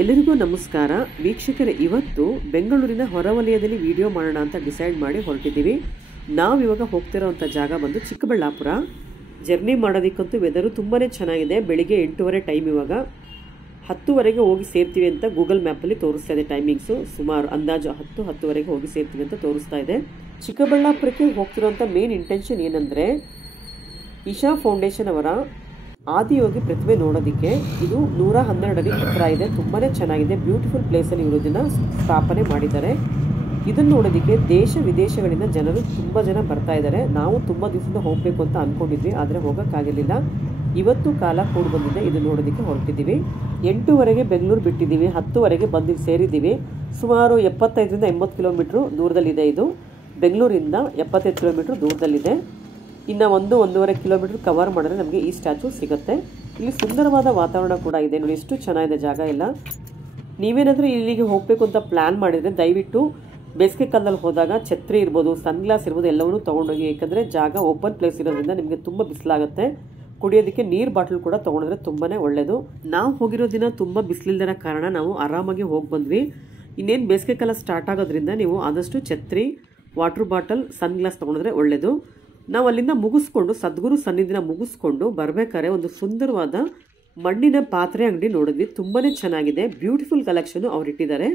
ಎಲ್ಲರಿಗೂ ನಮಸ್ಕಾರ ವೀಕ್ಷಕರೇ, ಇವತ್ತು ಬೆಂಗಳೂರಿನ ಹೊರವಲಯದಲ್ಲಿ ವಿಡಿಯೋ ಮಾಡೋಣ ಅಂತ ಡಿಸೈಡ್ ಮಾಡಿ ಹೊರಟಿದ್ದೀವಿ. ನಾವು ಇವಾಗ ಹೋಗ್ತಿರೋಂಥ ಜಾಗ ಬಂದು ಚಿಕ್ಕಬಳ್ಳಾಪುರ. ಜರ್ನಿ ಮಾಡೋದಕ್ಕಂತೂ ವೆದರು ತುಂಬಾ ಚೆನ್ನಾಗಿದೆ. ಬೆಳಿಗ್ಗೆ 8:30 ಟೈಮ್, ಇವಾಗ 10:00 ಹೋಗಿ ಸೇರ್ತೀವಿ ಅಂತ ಗೂಗಲ್ ಮ್ಯಾಪಲ್ಲಿ ತೋರಿಸ್ತಾ ಇದೆ. ಟೈಮಿಂಗ್ಸು ಸುಮಾರು ಅಂದಾಜು 10:10 ಹೋಗಿ ಸೇರ್ತೀವಿ ಅಂತ ತೋರಿಸ್ತಾ ಇದೆ. ಚಿಕ್ಕಬಳ್ಳಾಪುರಕ್ಕೆ ಹೋಗ್ತಿರೋಂಥ ಮೇನ್ ಇಂಟೆನ್ಷನ್ ಏನಂದರೆ, ಇಶಾ ಫೌಂಡೇಶನ್ ಅವರ ಆದಿಯೋಗಿ ಪ್ರತಿಮೆ ನೋಡೋದಕ್ಕೆ. ಇದು 112 ಅಡಿ ಎತ್ತರ ಇದೆ, ತುಂಬಾ ಚೆನ್ನಾಗಿದೆ. ಬ್ಯೂಟಿಫುಲ್ ಪ್ಲೇಸಲ್ಲಿ ಇವರು ಇದನ್ನು ಸ್ಥಾಪನೆ ಮಾಡಿದ್ದಾರೆ. ಇದನ್ನು ನೋಡೋದಕ್ಕೆ ದೇಶ ವಿದೇಶಗಳಿಂದ ಜನರು ತುಂಬ ಜನ ಬರ್ತಾ ಇದ್ದಾರೆ. ನಾವು ತುಂಬ ದಿವಸದಿಂದ ಹೋಗಬೇಕು ಅಂತ ಅಂದ್ಕೊಂಡಿದ್ವಿ, ಆದರೆ ಹೋಗೋಕ್ಕಾಗಲಿಲ್ಲ. ಇವತ್ತು ಕಾಲ ಕೂಡಿ ಬಂದಿದೆ, ಇದು ನೋಡೋದಕ್ಕೆ ಹೊರಟಿದ್ದೀವಿ. 8:00 ಬೆಂಗಳೂರು ಬಿಟ್ಟಿದ್ದೀವಿ, 10:00 ಬಂದು ಸೇರಿದ್ದೀವಿ. ಸುಮಾರು 75ರಿಂದ 80 ಕಿಲೋಮೀಟ್ರು ದೂರದಲ್ಲಿದೆ. ಇದು ಬೆಂಗಳೂರಿಂದ 75 ಕಿಲೋಮೀಟ್ರ್ ದೂರದಲ್ಲಿದೆ. ಇನ್ನು 1-1.5 ಕಿಲೋಮೀಟ್ರ್ ಕವರ್ ಮಾಡಿದ್ರೆ ನಮಗೆ ಈ ಸ್ಟ್ಯಾಚು ಸಿಗುತ್ತೆ. ಇಲ್ಲಿ ಸುಂದರವಾದ ವಾತಾವರಣ ಕೂಡ ಇದೆ. ನೋಡಿ ಎಷ್ಟು ಚೆನ್ನಾಗಿದೆ ಜಾಗ ಎಲ್ಲ. ನೀವೇನಾದರೂ ಇಲ್ಲಿಗೆ ಹೋಗಬೇಕು ಅಂತ ಪ್ಲ್ಯಾನ್ ಮಾಡಿದರೆ ದಯವಿಟ್ಟು ಬೇಸಿಗೆ ಕಾಲದಲ್ಲಿ ಹೋದಾಗ ಛತ್ರಿ ಇರ್ಬೋದು, ಸನ್ಗ್ಲಾಸ್ ಇರ್ಬೋದು, ಎಲ್ಲವನ್ನೂ ತೊಗೊಂಡೋಗಿ. ಯಾಕಂದರೆ ಜಾಗ ಓಪನ್ ಪ್ಲೇಸ್ ಇರೋದ್ರಿಂದ ನಿಮಗೆ ತುಂಬ ಬಿಸಿಲಾಗುತ್ತೆ. ಕುಡಿಯೋದಕ್ಕೆ ನೀರು ಬಾಟಲ್ ಕೂಡ ತೊಗೊಂಡ್ರೆ ತುಂಬಾ ಒಳ್ಳೆಯದು. ನಾವು ಹೋಗಿರೋ ದಿನ ತುಂಬ ಬಿಸಿಲಿಲ್ದಿರೋ ಕಾರಣ ನಾವು ಆರಾಮಾಗಿ ಹೋಗಿ ಬಂದ್ವಿ. ಇನ್ನೇನು ಬೇಸಿಗೆ ಕಾಲ ಸ್ಟಾರ್ಟ್ ಆಗೋದ್ರಿಂದ ನೀವು ಆದಷ್ಟು ಛತ್ರಿ, ವಾಟರ್ ಬಾಟಲ್, ಸನ್ಗ್ಲಾಸ್ ತೊಗೊಂಡ್ರೆ ಒಳ್ಳೆಯದು. ನಾವು ಅಲ್ಲಿಂದ ಮುಗಿಸ್ಕೊಂಡು ಸದ್ಗುರು ಸನ್ನಿಧಿನ ಮುಗಿಸ್ಕೊಂಡು ಬರಬೇಕಾದ್ರೆ ಒಂದು ಸುಂದರವಾದ ಮಣ್ಣಿನ ಪಾತ್ರೆ ಅಂಗಡಿ ನೋಡಿದ್ವಿ. ತುಂಬಾ ಚೆನ್ನಾಗಿದೆ, ಬ್ಯೂಟಿಫುಲ್ ಕಲೆಕ್ಷನು ಅವ್ರು ಇಟ್ಟಿದ್ದಾರೆ.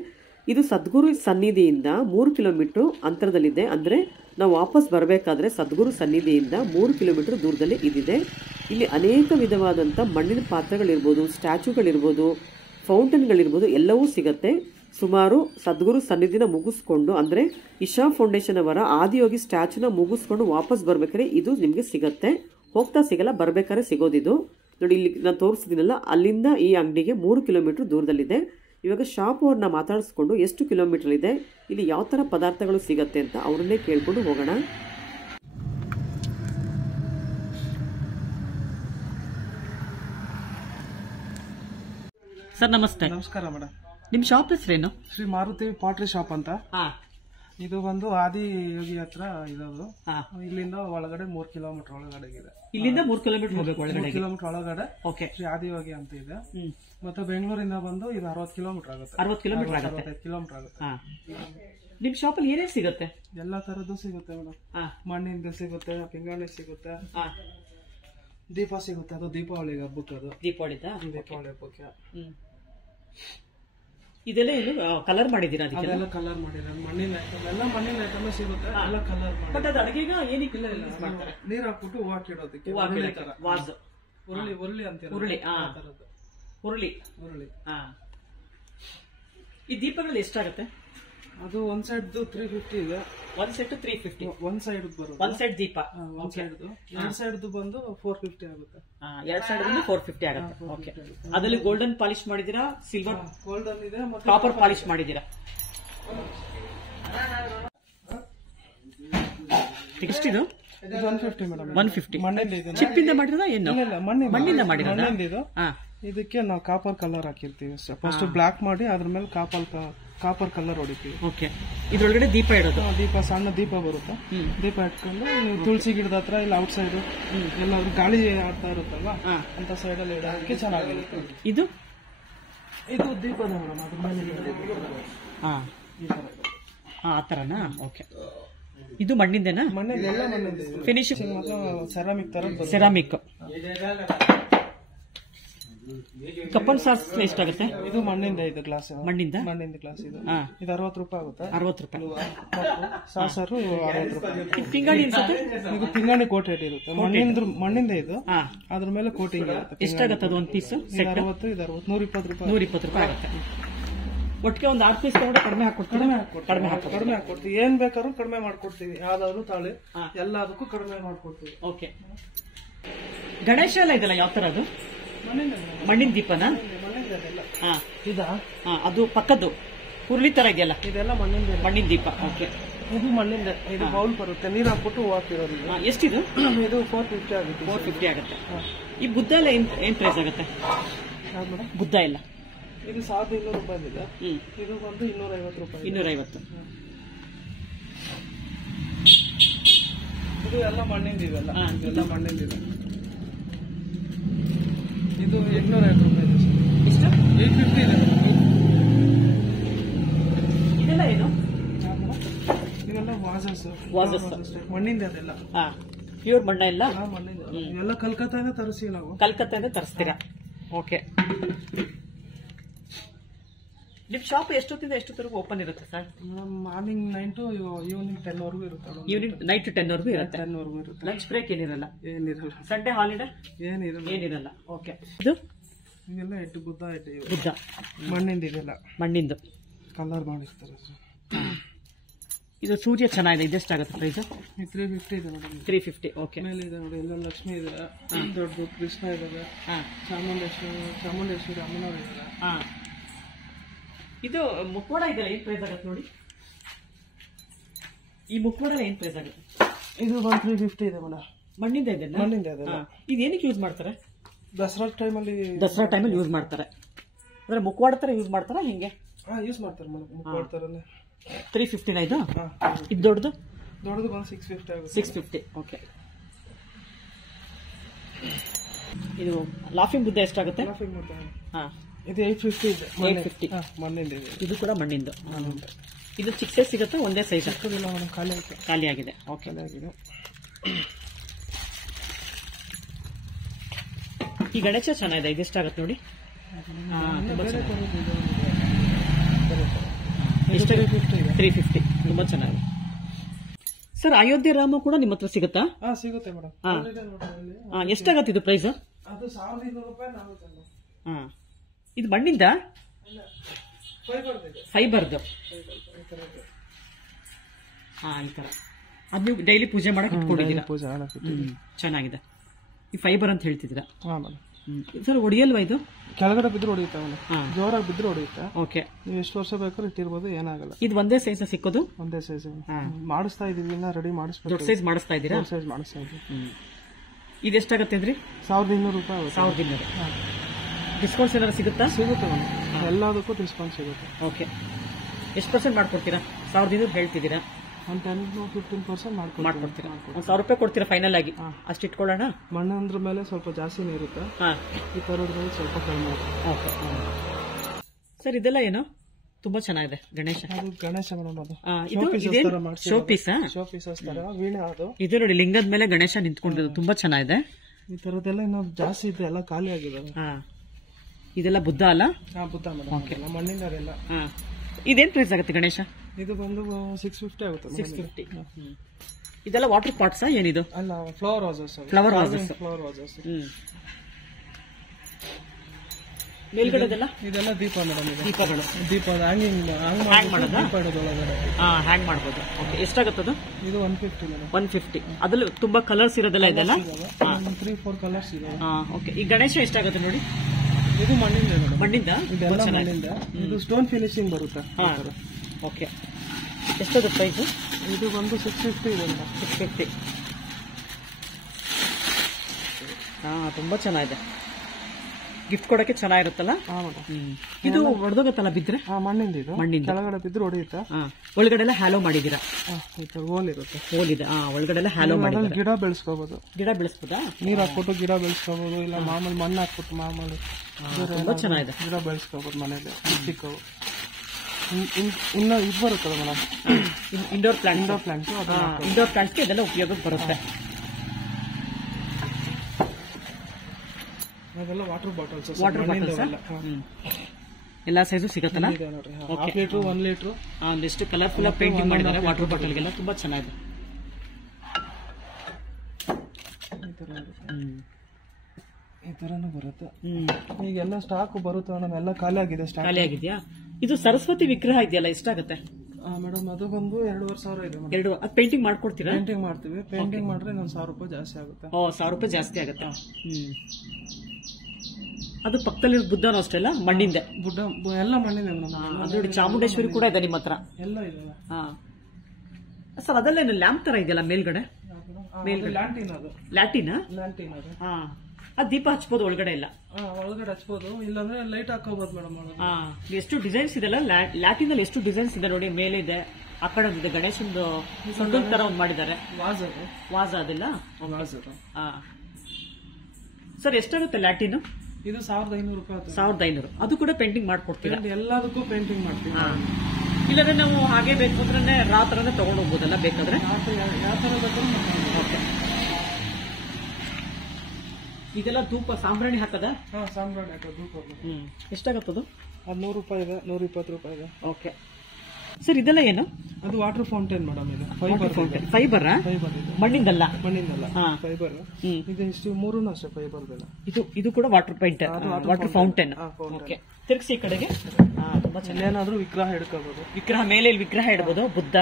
ಇದು ಸದ್ಗುರು ಸನ್ನಿಧಿಯಿಂದ 3 ಕಿಲೋಮೀಟ್ರ್ ಅಂತರದಲ್ಲಿದೆ. ಅಂದರೆ ನಾವು ವಾಪಸ್ ಬರಬೇಕಾದ್ರೆ ಸದ್ಗುರು ಸನ್ನಿಧಿಯಿಂದ 3 ಕಿಲೋಮೀಟ್ರ್ ದೂರದಲ್ಲಿ ಇದಿದೆ. ಇಲ್ಲಿ ಅನೇಕ ವಿಧವಾದಂಥ ಮಣ್ಣಿನ ಪಾತ್ರೆಗಳಿರ್ಬೋದು, ಸ್ಟ್ಯಾಚುಗಳಿರ್ಬೋದು, ಫೌಂಟನ್ಗಳಿರ್ಬೋದು, ಎಲ್ಲವೂ ಸಿಗುತ್ತೆ. ಸುಮಾರು ಸದ್ಗುರು ಸನ್ನಿಧಿನ ಮುಗಿಸ್ಕೊಂಡು, ಅಂದರೆ ಇಶಾ ಫೌಂಡೇಶನ್ ಅವರ ಆದಿಯೋಗಿ ಸ್ಟ್ಯಾಚುನ ಮುಗಿಸ್ಕೊಂಡು ವಾಪಸ್ ಬರ್ಬೇಕಾದ್ರೆ ಇದು ನಿಮಗೆ ಸಿಗುತ್ತೆ. ಹೋಗ್ತಾ ಸಿಗಲ್ಲ, ಬರ್ಬೇಕಾದ್ರೆ ಸಿಗೋದಿದು. ನೋಡಿ ಇಲ್ಲಿ ನಾನು ತೋರಿಸಿದ್ದೀನಲ್ಲ, ಅಲ್ಲಿಂದ ಈ ಅಂಗಡಿಗೆ 3 ಕಿಲೋಮೀಟ್ರ್ ದೂರದಲ್ಲಿದೆ. ಇವಾಗ ಶಾಪ್ ಅವ್ರನ್ನ ಮಾತಾಡಿಸ್ಕೊಂಡು ಎಷ್ಟು ಕಿಲೋಮೀಟರ್ ಇದೆ, ಇಲ್ಲಿ ಯಾವ ಥರ ಪದಾರ್ಥಗಳು ಸಿಗುತ್ತೆ ಅಂತ ಅವ್ರನ್ನೇ ಕೇಳ್ಕೊಂಡು ಹೋಗೋಣ. ಸರ್ ನಮಸ್ತೆ. ನಮಸ್ಕಾರ ಮೇಡಮ್. ನಿಮ್ಮ ಶಾಪ್ ಹೆಸರೇನು? ಶ್ರೀ ಮಾರುತಿ ಪಾಟ್ರಿ ಶಾಪ್ ಅಂತ. ಇದು ಬಂದು ಆದಿ ಯೋಗಿ ಹತ್ರ ಇರೋದು. ಇಲ್ಲಿಂದ ಒಳಗಡೆ 3 ಕಿಲೋಮೀಟರ್ ಒಳಗಡೆ ಇದೆ. ಇಲ್ಲಿಂದ 3 ಕಿಲೋಮೀಟರ್ ಹೋಗ್ಬೇಕು ಒಳಗಡೆ. 3 ಕಿಲೋಮೀಟರ್ ಒಳಗಡೆ ಶ್ರೀ ಆದಿಯೋಗಿ ಅಂತ ಇದೆ. ಮತ್ತೆ ಬೆಂಗಳೂರಿಂದ ಬಂದು ಇದು 60 ಕಿಲೋಮೀಟರ್ ಆಗುತ್ತೆ. 60 ಕಿಲೋಮೀಟರ್ ಆಗುತ್ತೆ. 65 ಕಿಲೋಮೀಟರ್ ಆಗುತ್ತೆ. ನಿಮ್ ಶಾಪಲ್ಲಿ ಏನೇನು ಸಿಗುತ್ತೆ? ಎಲ್ಲಾ ತರದ್ದು ಸಿಗುತ್ತೆ ಮೇಡಮ್. ಮಣ್ಣಿಂದ ಸಿಗುತ್ತೆ, ಪಿಂಗಾಣಿ ಸಿಗುತ್ತೆ, ದೀಪ ಸಿಗುತ್ತೆ. ಅದು ದೀಪಾವಳಿ ಹಬ್ಬಕ್ಕೆ, ಅದು ದೀಪಾವಳಿ ಹಬ್ಬಕ್ಕೆ. ಇದೆಲ್ಲ ಏನು ಕಲರ್ ಮಾಡಿದೀರಾ? ಅದೆಲ್ಲ ಕಲರ್ ಮಾಡಿದ್ರೆ ಮಣ್ಣಿನ ಐಟಮ್, ಎಲ್ಲ ಮಣ್ಣಿನ ಐಟಮ್ ಸಿಗುತ್ತೆ. ಎಲ್ಲ ಕಲರ್ ಮಾಡಿ. ಬಟ್ ಅದು ಅಡುಗೆಗೆ ಏನಕ್ಕೆ ನೀರ್ ಹಾಕ್ಬಿಟ್ಟು ಹೂವಾಕ್ ಇಡೋದಕ್ಕೆ. ಉರುಳಿ ಅಂತೀರ. ಉರುಳಿ. ಈ ದೀಪಗಳು ಎಷ್ಟಾಗುತ್ತೆ? ಅದು ಒಂದ್ ಸೈಡ್ 350 ಇದೆ. ಒಂದ್ ಸೆಟ್ 350. ಒಂದ್ ಸೈಡ್ ಬರುತ್ತೆ. ಒಂದ್ ಸೈಡ್ ದೀಪ. ಒಂದ್ ಸೈಡ್. ಎರಡ್ ಸೈಡ್ ಬಂದು 450 ಆಗುತ್ತೆ. ಎರಡ್ ಸೈಡ್ ಬಂದು 450 ಆಗುತ್ತೆ. ಓಕೆ. ಅದರಲ್ಲಿ ಗೋಲ್ಡನ್ ಪಾಲಿಶ್ ಮಾಡಿದೀರಾ, ಸಿಲ್ವರ್ ಗೋಲ್ಡನ್ ಇದೆ, ಮತ್ತೆ ಕಾಪರ್ ಪಾಲಿಶ್ ಮಾಡಿದೀರಾ? ಎಷ್ಟಿದು? 150 ಮೇಡಮ್. 150. ಮಣ್ಣಿಂದ ಇದೆ. ಚಿಪ್ಪಿಂದ ಮಾಡಿರೋದಾ ಏನು? ಮಣ್ಣಿಂದ ಮಾಡಿರೋದಾ? ಇದಕ್ಕೆ ನಾವು ಕಾಪರ್ ಕಲರ್ ಹಾಕಿರ್ತೀವಿ. ಫಸ್ಟ್ ಬ್ಲಾಕ್ ಮಾಡಿ ಅದ್ರ ಮೇಲೆ ಕಾಪರ್ ಕಲರ್ ಹೊಡಿತೀವಿ. ಓಕೆ. ಇದ್ರೊಳಗಡೆ ದೀಪ ಇಡೋದು? ದೀಪ, ಸಣ್ಣ ದೀಪ ಬರುತ್ತೆ. ದೀಪ ಇಟ್ಕೊಂಡು ನೀವು ತುಳಸಿ ಗಿಡದ ಹತ್ರ ಇಲ್ಲ ಔಟ್ ಸೈಡ್ ಎಲ್ಲಾದ್ರೂ ಗಾಳಿ ಆಡ್ತಾ ಇರುತ್ತಲ್ವಾ, ಅಂತ ಸೈಡ್ ಅಲ್ಲಿ ಇಡೋದಕ್ಕೆ ಚೆನ್ನಾಗಿರುತ್ತೆ. ಇದು ದೀಪದ ಮೇಡಮ್, ಅದ್ರ ಮೇಲೆ ಆ ತರನಾ? ಓಕೆ. ಇದು ಮಣ್ಣಿಂದೇನಾ? ಮಣ್ಣಿಂದ, ಎಲ್ಲ ಮಣ್ಣಿಂದ. ಫಿನಿಶಿಂಗ್ ಸೆರಾಮಿಕ್ ತರ. ಸೆರಾಮಿಕ್. ಕಪ್ಪನ್ ಸಾಸ್ ಎಷ್ಟಾಗುತ್ತೆ? ಇದು ಮಣ್ಣಿಂದ. ಇದು ಗ್ಲಾಸ್ ಮಣ್ಣಿಂದ ಗ್ಲಾಸ್. ಇದು 60 ರೂಪಾಯಿ ಆಗುತ್ತೆ. 60 ರೂಪಾಯಿ. ಸಾಸರು 60 ರೂಪಾಯಿ. ಪಿಂಗಾಣಿ ಅನ್ಸುತ್ತೆ. ಇದು ಪಿಂಗಾಣಿ ಕೋಟೆಡ್ ಇರುತ್ತೆ. ಮಣ್ಣಿಂದ ಇದು. ಅದ್ರ ಮೇಲೆ ಕೋಟಿಂಗ್ ಇರುತ್ತೆ. ಎಷ್ಟಾಗುತ್ತೆ ಅದು ಒಂದು ಪೀಸ್? 60, ಇದು 60, 120 ರೂಪಾಯಿ. 120 ರೂಪಾಯಿ ಆಗುತ್ತೆ. ಒಟ್ಟಿಗೆ ಒಂದು 6 ಪೀಸ್ ತಗೊಂಡು ಕಡಿಮೆ ಹಾಕೊಡ್ತೀವಿ. ಏನ್ ಬೇಕಾದ್ರೂ ಕಡಿಮೆ ಮಾಡ್ಕೊಡ್ತೀವಿ. ಯಾವ್ದಾದ್ರು ತಾಳಿ ಎಲ್ಲದಕ್ಕೂ ಕಡಿಮೆ ಮಾಡ್ಕೊಡ್ತೀವಿ. ಓಕೆ. ಗಣೇಶ ಎಲ್ಲ ಇದೆಲ್ಲ ಯಾವ ತರ? ಅದು ಮಣ್ಣಿನ ದೀಪನಾ? ಅದು ಪಕ್ಕದ್ದು ಉರುಳಿ ತರ ಇದೆಯಲ್ಲ, ಇದೆಲ್ಲ ಮಣ್ಣಿನ ದೀಪ. ಓಕೆ. ಇದು ಮಣ್ಣಿಂದ. ಇದು ಬೌಲ್ ಬರುತ್ತೆ, ನೀರ್ ಹಾಕ್ಬಿಟ್ಟು ಹೂ ಹಾಕಿರೋದು. ಎಷ್ಟಿದು? ಇದು 450 ಆಗುತ್ತೆ. 450 ಆಗುತ್ತೆ. ಈ ಬುದ್ಧ ಎಲ್ಲ ಏನ್ ಪ್ರೈಸ್ ಆಗುತ್ತೆ? ಬುದ್ಧ ಎಲ್ಲ ಇದು 1200 ರೂಪಾಯಿ ಇದೆ. ಇದು ಬಂದು 250 ರೂಪಾಯಿ. 250. ಇದು ಎಲ್ಲ ಮಣ್ಣಿಂದ. ಇವೆಲ್ಲ ಮಣ್ಣಿಂದಿದೆ. ಇದು 850 ರೂಪಾಯಿ ಇದೆ. ಎಷ್ಟು? 850 ಇದೆ. ವಾಸಸ್ ಮಣ್ಣಿಂದ ಅದೆಲ್ಲ. ಪ್ಯೂರ್ ಮಣ್ಣ ಎಲ್ಲ ಮಣ್ಣಿಂದ ಎಲ್ಲ ಕಲ್ಕತ್ತಾಗ ತರಿಸಿ ನಾವು. ಕಲ್ಕತ್ತಾಯಿಂದ ತರಿಸ್ತೀರಾ? ಓಕೆ. ನಿಮ್ ಶಾಪ್ ಎಷ್ಟೊತ್ತಿಂದ ಎಷ್ಟೊತ್ತವರೆಗೂ ಓಪನ್ ಇರುತ್ತೆ ಸರ್? ಮಾರ್ನಿಂಗ್ 9 to ಈವ್ನಿಂಗ್ 10 ವರೆಗೂ ಇರುತ್ತೆ. ಈವ್ನಿಂಗ್ ನೈಟ್ 10 ವರೆಗೂ ಇರುತ್ತೆ. 10 ವರೆಗೂ ಇರುತ್ತೆ. ಲಂಚ್ ಬ್ರೇಕ್ ಏನಿರಲ್ಲ? ಏನಿರಲ್ಲ. ಸಂಡೇ ಹಾಲಿಡೇ ಏನಿರಲ್ಲ. ಓಕೆ. ಇದು ಇದೆಲ್ಲ ಎಟ್ಟು ಬುದ್ಧ ಬುದ್ಧ ಮಣ್ಣಿಂದ ಇದೆಲ್ಲ ಮಣ್ಣಿಂದು ಕಲರ್ ಮಾಡಿರ್ತಾರೆ. ಇದು ಸೂರ್ಯ ಚೆನ್ನಾಗಿದೆ. ಇದೆಷ್ಟಾಗುತ್ತೆ ಪ್ರೈಸ್? 350 ಇದೆ ಮೇಡಮ್. 350. ಓಕೆ. ಮೇಲೆ ಇದೆ ನೋಡಿ, ಎಲ್ಲ ಲಕ್ಷ್ಮಿ ಇದೆ, ದೊಡ್ಡ ಕೃಷ್ಣ ಇದಾವೆ, ಚಾಮುಂಡೇಶ್ವರಿ ಅಮ್ಮನವ್ರು ಇದ್ದಾರೆ. ಇದು ಮುಖವಾಡ ಇದೆಲ್ಲ ಏನ್ ಪ್ರೈಸ್ ಆಗುತ್ತೆ ನೋಡಿ? ಈ ಮುಖವಾಡ ಏನ್ ಪ್ರೈಸ್ ಆಗುತ್ತೆ? ಇದು 350 ಇದೆ ಮೇಡಮ್. ಮಣ್ಣಿಂದ ಇದೆ. ಮಣ್ಣಿಂದ ಇದೆ. ಇದೇನಕ್ಕೆ ಯೂಸ್ ಮಾಡ್ತಾರೆ? ದಸರಾ ಟೈಮಲ್ಲಿ ಯೂಸ್ ಮಾಡ್ತಾರೆ. ಅಂದ್ರೆ ಮುಖವಾಡ ತರ ಯೂಸ್ ಮಾಡ್ತಾರ ಹೆಂಗೆ? ಯೂಸ್ ಮಾಡ್ತಾರೆ ಮೇಡಮ್, ಮುಖವಾಡ ತರನೇ. 350 ಇದು. ಇದು ದೊಡ್ಡದು 650 ಆಗುತ್ತೆ. 650. ಓಕೆ. ಇದು ಲಾಫಿಂಗ್ ಬುದ್ಧ ಎಷ್ಟಾಗುತ್ತೆ? ಲಾಫಿಂಗ್ ಬುದ್ಧ ಇದು 850 ಇದೆ. 850 ಮಣ್ಣಿಂದ ಇದೆ. ಇದು ಕೂಡ ಮಣ್ಣಿಂದು. ಇದು ಚಿಕ್ಕ ಸೈಜ್ ಸಿಗುತ್ತೆ? ಒಂದೇ ಸೈಜ್? ಖಾಲಿ ಆಗಿದೆ. ಓಕೆ. ಈ ಗಣೇಶ ಚೆನ್ನಾಗಿದೆ. ಇದೆಷ್ಟಾಗುತ್ತೆ ನೋಡಿ? ಎಷ್ಟು? 350. ತುಂಬಾ ಚೆನ್ನಾಗಿದೆ ಸರ್. ಅಯೋಧ್ಯೆ ರಾಮ ಕೂಡ ನಿಮ್ಮ ಹತ್ರ ಸಿಗುತ್ತಾ? ಸಿಗುತ್ತೆ ಮೇಡಮ್. ಎಷ್ಟಾಗತ್ತೆ ಇದು ಪ್ರೈಸ್? ಅದು 1200 ರೂಪಾಯಿ. ಇದು ಮಣ್ಣಿಂದ ಫೈಬರ್ದು. ಈ ತರ ಅದು ನೀವು ಡೈಲಿ ಪೂಜೆ ಮಾಡಕ್ಕೆ ಇಟ್ಕೊಂಡಿದ್ದೀರಾ? ಚೆನ್ನಾಗಿದೆ. ಈ ಫೈಬರ್ ಅಂತ ಹೇಳ್ತಿದ್ದೀರಾ? ಸರ್ ಹೊಡಿಯಲ್ವಾ ಇದು? ಕೆಳಗಡೆ ಬಿದ್ರು ಹೊಡಿಯುತ್ತೆ, ಜೋರಾಗಿ ಬಿದ್ರು ಹೊಡಿಯುತ್ತೆ. ಓಕೆ. ನೀವು ಎಷ್ಟು ವರ್ಷ ಬೇಕಾದ್ರೂ ಇಟ್ಟಿರ್ಬೋದು, ಏನಾಗಲ್ಲ. ಇದು ಒಂದೇ ಸೈಜ್ ಸಿಕ್ಕೋದು? ಒಂದೇ ಸೈಜ್ ಮಾಡಿಸ್ತಾ ಇದೀವಿ, ಇನ್ನ ರೆಡಿ ಮಾಡಿಸ್ಬೇಕು. ದೊಡ್ಡ ಸೈಜ್ ಮಾಡಿಸ್ತಾ ಇದ್ದೀರಾ? ಸೈಜ್ ಮಾಡಿಸ್ತಾ ಇದ್ದೀವಿ. ಇದೆಷ್ಟಾಗತ್ತೆ ಅಂದ್ರಿ? 1200 ರೂಪಾಯಿ. 1200. ಡಿಸ್ಕೌಂಟ್ಸ್ ಏನಾದ್ರು ಸಿಗುತ್ತಾ? ಸಿಗುತ್ತೆ ಮೇಡಮ್, ಎಲ್ಲದಕ್ಕೂ ಡಿಸ್ಕೌಂಟ್ ಸಿಗುತ್ತೆ. ಓಕೆ. ಎಷ್ಟು ಪರ್ಸೆಂಟ್ ಮಾಡ್ಕೊಡ್ತೀರಾ? 1200 ಹೇಳ್ತಿದ್ದೀರಾ, ಒಂದು 10-15% ಮಾಡ್ಕೊಡ್ತೀರಾ? 1000 ರೂಪಾಯಿ ಕೊಡ್ತೀರಾ ಫೈನಲ್ ಆಗಿ? ಅಷ್ಟು ಇಟ್ಕೊಳ್ಳೋಣ. ಮಣ್ಣು ಅಂದ್ರ ಮೇಲೆ ಸ್ವಲ್ಪ ಜಾಸ್ತಿನೇ ಇರುತ್ತೆ, ಈ ತರದ್ರಲ್ಲಿ ಸ್ವಲ್ಪ ಕಡಿಮೆ. Okay sir. ಇದೆಲ್ಲ ಏನು ತುಂಬಾ ಚೆನ್ನಾಗಿದೆ? ಗಣೇಶ. ಅದು ಗಣೇಶ ಮೇಡಮ್. ಅದು ಶೋ ಪೀಸ್. ವೀಣೆ ಅದು. ಇದು ನೋಡಿ, ಲಿಂಗದ ಮೇಲೆ ಗಣೇಶ ನಿಂತ್ಕೊಂಡಿದ್ದು ತುಂಬಾ ಚೆನ್ನಾಗಿದೆ. ಈ ತರದೆಲ್ಲ ಇನ್ನೂ ಜಾಸ್ತಿ ಇದೆ, ಎಲ್ಲ ಖಾಲಿ ಆಗಿದೆ. ಇದೆಲ್ಲ ಬುದ್ಧ ಅಲ್ಲ? ಬುದ್ಧ ಮೇಡಮ್, ಮಣ್ಣಿಂದ ಎಲ್ಲ. ಇದೇನ್ ಪ್ರೈಸ್ ಆಗುತ್ತೆ ಗಣೇಶ? ಇದು ಬಂದು 650 ಆಗುತ್ತೆ. 650. ಇದೆಲ್ಲ ವಾಟರ್ ಪಾಟ್ಸ್ ಏನಿದು? ಅಲ್ಲ, ಫ್ಲವರ್ ವಾಸಸ್. ಫ್ಲವರ್ ವಾಸಸ್. ಮೇಲ್ಗಡೆದೆಲ್ಲ ಇದೆಲ್ಲ ದೀಪ ಮೇಡಮ್. ದೀಪಗಳು. ದೀಪ ಹ್ಯಾಂಗಿಂಗ್ ಮಾಡೋದು? ಹ್ಯಾಂಗ್ ಮಾಡ್ಬೋದು. ಓಕೆ. ಎಷ್ಟಾಗುತ್ತದು? ಇದು 150 ಮೇಡಮ್. 150. ಅದ್ರಲ್ಲಿ ತುಂಬಾ ಕಲರ್ಸ್ ಇರೋದಲ್ಲ ಇದೆಲ್ಲ? 3-4 ಕಲರ್ಸ್ ಇದೆ. ಓಕೆ. ಈ ಗಣೇಶ ಎಷ್ಟಾಗುತ್ತೆ ನೋಡಿ? ಇದು ಮಣ್ಣಿಂದ. ಮಣ್ಣಿಂದ? ಇದೆಲ್ಲ ಮಣ್ಣಿಂದ. ಇದು ಸ್ಟೋನ್ ಫಿನಿಶಿಂಗ್ ಬರುತ್ತೆ. ಓಕೆ. ಎಷ್ಟದು ಪ್ರೈಸ್? ಇದು ಬಂದು 650 ಇದೆ ಮೇಡಮ್. 650. ತುಂಬಾ ಚೆನ್ನಾಗಿದೆ. ಗಿಫ್ಟ್ ಕೊಡಕ್ಕೆ ಚೆನ್ನಾಗಿರುತ್ತಲ್ಲ? ಇದು ಹೊಡೆದೋಗತ್ತಲ್ಲ ಬಿದ್ರೆ? ಮಣ್ಣಿಂದ. ಇದು ಮಣ್ಣಿಂದ. ಕೆಳಗಡೆ ಬಿದ್ರೆ ಹೊಡೆಯುತ್ತೆ. ಒಳಗಡೆ ಎಲ್ಲ ಹ್ಯಾಲೋ ಮಾಡಿದೀರಾ? ಹೋಲ್ ಇರುತ್ತೆ. ಹೋಲ್ ಇದೆ. ಒಳಗಡೆ ಎಲ್ಲ ಹ್ಯಾಲೋ ಮಾಡಿ ಗಿಡ ಬೆಳೆಸ್ಕೋಬಹುದು. ಗಿಡ ಬೆಳೆಸ್ಬೋದಾ? ನೀರ್ ಹಾಕ್ಬಿಟ್ಟು ಗಿಡ ಬೆಳೆಸ್ಕೋಬಹುದು, ಇಲ್ಲ ಮಾಮೂಲಿ ಮಣ್ಣು ಹಾಕ್ಬಿಟ್ಟು ಮಾಮೂಲಿ ತುಂಬಾ ಚೆನ್ನಾಗಿದೆ. ಗಿಡ ಬೆಳೆಸ್ಕೋಬಹುದು ಮನೇಲಿ. ಚಿಕ್ಕವು ಇನ್ನು ಇದು ಬರುತ್ತಲ್ಲ ಮೇಡಮ್, ಇಂಡೋರ್ ಪ್ಲಾಂಟ್. ಇಂಡೋರ್ ಪ್ಲಾಂಟ್ಗೆ ಇದೆಲ್ಲ ಉಪಯೋಗಕ್ಕೆ ಬರುತ್ತೆ. ಅದೆಲ್ಲ ವಾಟರ್ ಬಾಟಲ್ಸ್. ಎಲ್ಲ ಸೈಜು ಸಿಗತ್ತಲ್ಲ? Half litre, 1 litre. ಒಂದಿಷ್ಟು ಕಲರ್ಫುಲ್ ಪೇಂಟಿಂಗ್ ಮಾಡಿದ್ದಾರೆ ವಾಟರ್ ಬಾಟಲ್ಗೆಲ್ಲ. ತುಂಬಾ ಚೆನ್ನಾಗಿದೆ. ಈ ತರನು ಬರುತ್ತೆ. ಈಗೆಲ್ಲ ಸ್ಟಾಕ್ ಬರುತ್ತೆ ಮೇಡಮ್, ಎಲ್ಲ ಖಾಲಿ ಆಗಿದೆ. ಖಾಲಿ ಆಗಿದೆಯಾ? ಇದು ಸರಸ್ವತಿ ವಿಗ್ರಹ ಇದೆಯಲ್ಲ, ಎಷ್ಟಾಗುತ್ತೆ ಮೇಡಮ್? ಅದು ಬಂದು 2,500 ಇದೆ. ಪೇಂಟಿಂಗ್ ಮಾಡ್ಕೊಡ್ತೀರಾ? ಪೇಂಟಿಂಗ್ ಮಾಡ್ತೀವಿ. ಪೇಂಟಿಂಗ್ ಮಾಡ್ರೆ 1,000 ರೂಪಾಯಿ ಜಾಸ್ತಿ ಆಗುತ್ತೆ. 1,000 ರೂಪಾಯಿ ಜಾಸ್ತಿ ಆಗುತ್ತೆ. ಅದು ಪಕ್ಕದಲ್ಲಿರೋ ಬುದ್ಧನೂ ಅಷ್ಟೇ ಅಲ್ಲ? ಮಣ್ಣಿಂದ? ಬುದ್ಧ ಎಲ್ಲ ಮಣ್ಣಿಂದ ಮೇಡಮ್. ಅದು ಚಾಮುಂಡೇಶ್ವರಿ ಕೂಡ ಇದೆ ನಿಮ್ಮ ಹತ್ರ? ಎಲ್ಲ ಇದೆ ಸರ್. ಅದಲ್ಲೇನು ಲ್ಯಾಂಪ್ ತರ ಇದೆಯಲ್ಲ ಮೇಲ್ಗಡೆ? ಲ್ಯಾಟಿನ್ ಅದು. ಅದು ದೀಪ ಹಚ್ಬೋದು ಒಳಗಡೆ ಇಲ್ಲ? ಒಳಗಡೆ ಹಚ್ಬೋದು, ಇಲ್ಲಾಂದ್ರೆ ಲೈಟ್ ಹಾಕೋಬಹುದು ಮೇಡಮ್. ಎಷ್ಟು ಡಿಸೈನ್ಸ್ ಇದೆಲ್ಲ ಲ್ಯಾಟಿನಲ್ಲಿ? ಎಷ್ಟು ಡಿಸೈನ್ಸ್ ಇದೆ ನೋಡಿ. ಮೇಲೆ ಇದೆ, ಆ ಕಡೆ ಇದೆ ಗಣೇಶಂದು ಸೊಂಡದ ತರ ಒಂದು ಮಾಡಿದ್ದಾರೆ. ವಾಜ ಅದಿಲ್ಲ? ಸರ್ ಎಷ್ಟಾಗುತ್ತೆ ಲ್ಯಾಟಿನ್? ಇದು 1,500 ರೂಪಾಯಿ. 1,500. ಅದು ಕೂಡ ಪೇಂಟಿಂಗ್ ಮಾಡ್ಕೊಡ್ತೀರಾ? ಎಲ್ಲದಕ್ಕೂ ಪೇಂಟಿಂಗ್ ಮಾಡ್ತೀವಿ. ಇಲ್ಲಾಂದ್ರೆ ನಾವು ಹಾಗೆ ಬೇಕು ಅಂದ್ರೆ ರಾತ್ರನೇ ತಗೊಂಡು ಹೋಗ್ಬೋದಲ್ಲ ಬೇಕಾದ್ರೆ. ಯಾವ ತರ ಬೇಕಾದ್ರೂ ಓಕೆ. ಇದೆಲ್ಲ ಧೂಪ ಸಾಂಬ್ರಾಣಿ ಹಾಕದ? ಸಾಂಬ್ರಾಣಿ ಹಾಕೋದು ಧೂಪ. ಎಷ್ಟಾಗತ್ತದು? ಅದು 100 ರೂಪಾಯಿ ಇದೆ, 120 ರೂಪಾಯಿ ಇದೆ. ಓಕೆ ಸರ್, ಇದೆಲ್ಲ ಏನು? ಅದು ವಾಟರ್ ಫೌಂಟೇನ್ ಮೇಡಮ್. ಇದು ಫೈಬರ್. ಫೈಬರ್ ಮಣ್ಣಿಂದಲ್ಲ? ಮಣ್ಣಿಂದಲ್ಲ, ಫೈಬರ್. ಇದು ಇಷ್ಟು ಮೂರೂ ಅಷ್ಟೇ ಫೈಬರ್ ಬೆಲೆ. ಇದು ಕೂಡ water paint, water fountain. Okay, ತಿರ್ಗಿಸಿ ಈ ಕಡೆಗೆ. ತುಂಬಾ ಚೆನ್ನಾಗಿ. ಏನಾದ್ರೂ ವಿಗ್ರಹ ಹಿಡ್ಕೋಬಹುದು. ವಿಗ್ರಹ ಮೇಲೆ ವಿಗ್ರಹ ಇಡ್ಬೋದು, ಬುದ್ಧ,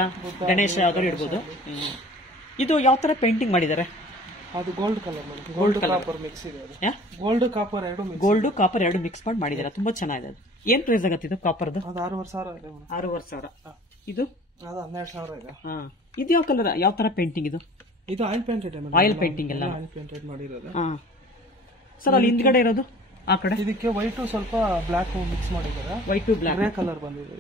ಗಣೇಶ ಆದರೂ ಇಡ್ಬೋದು. ಇದು ಯಾವ ತರ ಪೇಂಟಿಂಗ್ ಮಾಡಿದ್ದಾರೆ? ಅದು ಗೋಲ್ಡ್ ಕಲರ್ ಮಾಡಿ, ಗೋಲ್ಡ್ ಕಾಪರ್ ಮಿಕ್ಸ್ ಇದೆ. ಅದು ಗೋಲ್ಡ್ ಕಾಪರ್ ಎರಡು ಮಿಕ್ಸ್ ಮಾಡಿ ಮಾಡಿದ್ದಾರೆ. ತುಂಬಾ ಚೆನ್ನಾಗಿದೆ. ಅದು ಏನ್ ಪ್ರೈಸ್ ಆಗತ್ತೆ ಇದು ಕಾಪರ್ದು? ಅದು 6,500 ಇದೆ. 6,500. ಇದು ಅದು 12,000 ಇದೆ. ಇದು ಯಾವ ಕಲರ್, ಯಾವ ತರ ಪೇಂಟಿಂಗ್ ಇದು? ಇದು ಆಯಿಲ್ ಪೇಂಟೆಡ್. ಆಯಿಲ್ ಪೇಂಟಿಂಗ್ ಎಲ್ಲ ಆಯಿಲ್ ಪೇಂಟೆಡ್ ಮಾಡಿರೋದು. ಸರ್, ಅಲ್ಲಿ ಹಿಂದ್ಗಡೆ ಇರೋದು ಆ ಕಡೆ ಇದಕ್ಕೆ ವೈಟ್ ಸ್ವಲ್ಪ ಬ್ಲಾಕ್ ಮಿಕ್ಸ್ ಮಾಡಿದ್ದಾರೆ. ವೈಟ್ ಬ್ಲಾಕ್ ಗ್ರೇ ಕಲರ್ ಬಂದಿದೆ.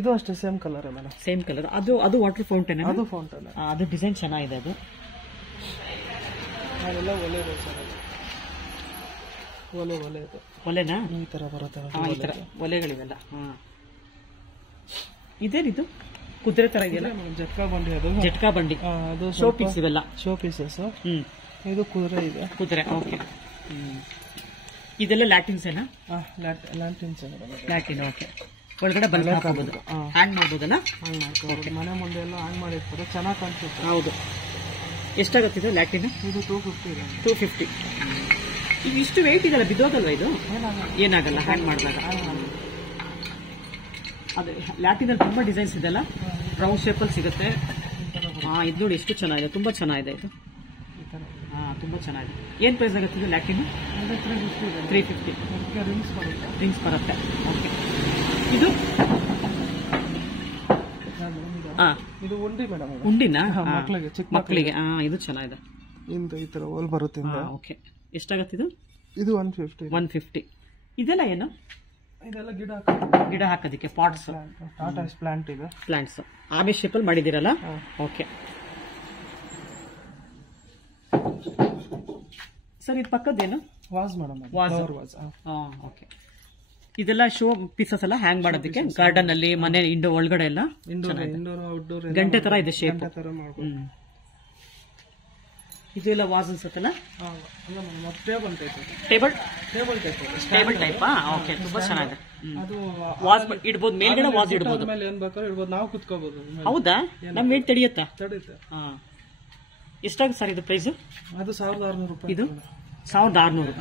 ಇದು ಅಷ್ಟೇ same colour madam. Same colour. ಅದು ವಾಟರ್ ಫೌಂಟೇನ್. ಅದು ಫೌಂಟೇನ್. ಅದು ಡಿಸೈನ್ ಚೆನ್ನಾಗಿದೆ. ಅದು ಅದೆಲ್ಲ ಒಲೆನಾ? ಈ ತರ ಬರುತ್ತೆ ಒಲೆಗಳಿವೆಲ್ಲ. ಇದೇನಿದು ಕುದುರೆ ತರ ಇದೆಯಲ್ಲ? ಜಟ್ಕಾ ಬಂಡಿ. ಅದು ಜಟ್ಕಾ ಬಂಡಿ. ಅದು ಶೋ ಪೀಸ್ ಇವೆಲ್ಲ ಶೋ ಪೀಸಸ್. ಇದು ಕುದುರೆ ಇದೆ. ಕುದುರೆ. ಓಕೆ. ಇದೆಲ್ಲ ಲ್ಯಾಟಿನ್ಸ್ ಏನಾ? ಲ್ಯಾಟಿನ್. ಓಕೆ. ಒಳಗಡೆ ಬಲ್ಬ್ ಹಾಕಬಹುದು, ಹ್ಯಾಂಗ್ ಮಾಡಬಹುದಲ್ಲ? ಮನೆ ಮುಂದೆ ಎಲ್ಲ ಹ್ಯಾಂಗ್ ಮಾಡಿರ್ತಾರೆ, ಚೆನ್ನಾಗಿ ಕಾಣಿಸುತ್ತೆ. ಹೌದು. ಎಷ್ಟಾಗುತ್ತಿದೆ ಲ್ಯಾಟಿನ್? ಇದು 250 ಇದೆ. 250. ಈಗ ಇಷ್ಟು ವೆಯ್ಟ್ ಇದೆಲ್ಲ, ಬಿದ್ದೋಗಲ್ವಾ ಇದು? ಏನಾಗಲ್ಲ ಹ್ಯಾಂಗ್ ಮಾಡಿದಾಗ. ಅದೇ ಲ್ಯಾಟಿನಲ್ಲಿ ತುಂಬಾ ಡಿಸೈನ್ಸ್ ಇದೆಲ್ಲ, ರೌಂಡ್ ಶೇಪಲ್ಲಿ ಸಿಗುತ್ತೆ. ಇದು ನೋಡಿ ಎಷ್ಟು ಚೆನ್ನಾಗಿದೆ, ತುಂಬಾ ಚೆನ್ನಾಗಿದೆ ಇದು. ತುಂಬಾ ಚೆನ್ನಾಗಿದೆ. ಏನ್ ಪ್ರೈಸ್ ಆಗುತ್ತೆ ಇದು ಲ್ಯಾಟಿನ್? 350. ರಿಂಗ್ಸ್ ಬರುತ್ತೆ. ಓಕೆ. ಇದು ಇದು ಉಂಡಿ ಮೇಡಮ್. ಉಂಡಿನ ಮಕ್ಕಳಿಗೆ, ಚಿಕ್ಕ ಮಕ್ಕಳಿಗೆ. ಇದು ಚೆನ್ನಾಗಿದೆ. ಈ ತರ ಹೋಲ್ ಬರುತ್ತೆ. ಓಕೆ. ಎಷ್ಟಾಗತ್ತೆ ಇದು? ಇದು 150. ಇದೆಲ್ಲ ಏನು? ಇದೆಲ್ಲ ಗಿಡ ಹಾಕೋದಕ್ಕೆ ಪಾಟ್ಸ್. ಟಾಟಾ ಪ್ಲಾಂಟ್ ಇದೆ. ಪ್ಲಾಂಟ್ಸ್ ಆಮೆ ಶೇಪಲ್ಲಿ ಮಾಡಿದಿರಲ್ಲ? Okay sir. ಇದು ಪಕ್ಕದ್ದೇನು? Vase madam. ವಾಸ್. ಓಕೆ. ಇದೆಲ್ಲ ಶೋ ಪೀಸಸ್ ಎಲ್ಲ ಹ್ಯಾಂಗ್ ಮಾಡೋದಕ್ಕೆ ಗಾರ್ಡನ್ ಅಲ್ಲಿ, ಮನೆ ಇಂಡೋ ಒಳಗಡೆ ಎಲ್ಲ. ಇಂಡೋರ್ ಔಟ್ಡೋರ್ ಗಂಟೆ ತರ ಇದೆ ಶೇಪ್. ಇದು ಎಲ್ಲ ವಾಸ್ ಅನ್ಸುತ್ತಲ್ಲ? Table type. ಓಕೆ. ತುಂಬಾ ಚೆನ್ನಾಗಿದೆ. ಅದು ವಾಸ್ ಇಡ್ಬೋದು, ಮೇಲ್ಗಡೆ ವಾಸ್ ಇಡ್ಬೋದು. ಏನ್ ಬೇಕಾದ್ರೂ ಇಡ್ಬೋದು, ನಾವು ಕುತ್ಕೋಬಹುದು. ಹೌದಾ? ನಮ್ ವೇಟ್ ತಡೆಯುತ್ತಾ? ತಡೆಯುತ್ತೆ. ಎಷ್ಟಾಗುತ್ತೆ ಸರ್ ಇದು ಪ್ರೈಸ್? ಅದು 1,600 ರೂಪಾಯಿ. ಇದು 1,600.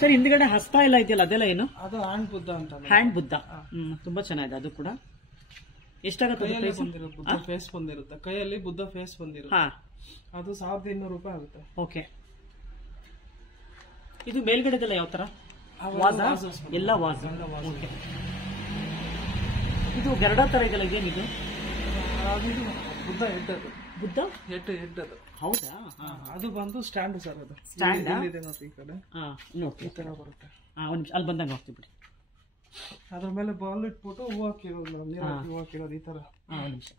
ಸರ್, ಹಿಂದ್ಗಡೆ ಹಸ್ತ ಎಲ್ಲ ಇದೆಯಲ್ಲ, ಅದೆಲ್ಲ ಏನು? ಅದು ಹ್ಯಾಂಡ್ ಬುದ್ಧ ಅಂತ. ಹ್ಯಾಂಡ್ ಬುದ್ಧ. ತುಂಬಾ ಚೆನ್ನಾಗಿದೆ ಅದು ಕೂಡ. ಎಷ್ಟಾಗುತ್ತೆ? ಬುದ್ಧ ಫೇಸ್ ಬಂದಿರುತ್ತೆ, ಕೈಯಲ್ಲಿ ಬುದ್ಧ ಫೇಸ್ ಬಂದಿರುತ್ತೆ. ಅದು 1,200 ರೂಪಾಯಿ ಆಗುತ್ತೆ. ಓಕೆ. ಇದು ಮೇಲ್ಗಡೆದೆಲ್ಲ ಯಾವ ತರ? ಎಲ್ಲ ವಾಸ್. ಓಕೆ. ಇದು ಗರುಡ ತರ ಇದೆಲ್ಲ, ಇದೇನಿದು? ಬುದ್ಧ ಹೆಡ್. ಅದು ಬುದ್ಧ ಹೆಡ್ ಅದು. ಹೌದಾ? ಅದು ಬಂದು ಸ್ಟ್ಯಾಂಡ್ ಸರ್. ಅದು ಸ್ಟ್ಯಾಂಡ್ ಇದೆ ನೋಡಿ ಈ ಕಡೆ. ನೋಡಿ ಈ ತರ ಬರುತ್ತೆ. ಒಂದು ನಿಮಿಷ, ಅಲ್ಲಿ ಬಂದಂಗೆ ಹೋಗ್ತೀವಿ ಬಿಡಿ. ಅದ್ರ ಮೇಲೆ ಬಾಲ್ ಇಟ್ಬಿಟ್ಟು ಹೂ ಹಾಕಿರೋದು, ಹೂ ಹಾಕಿರೋದು ಈ ತರ. ಒಂದು ನಿಮಿಷ.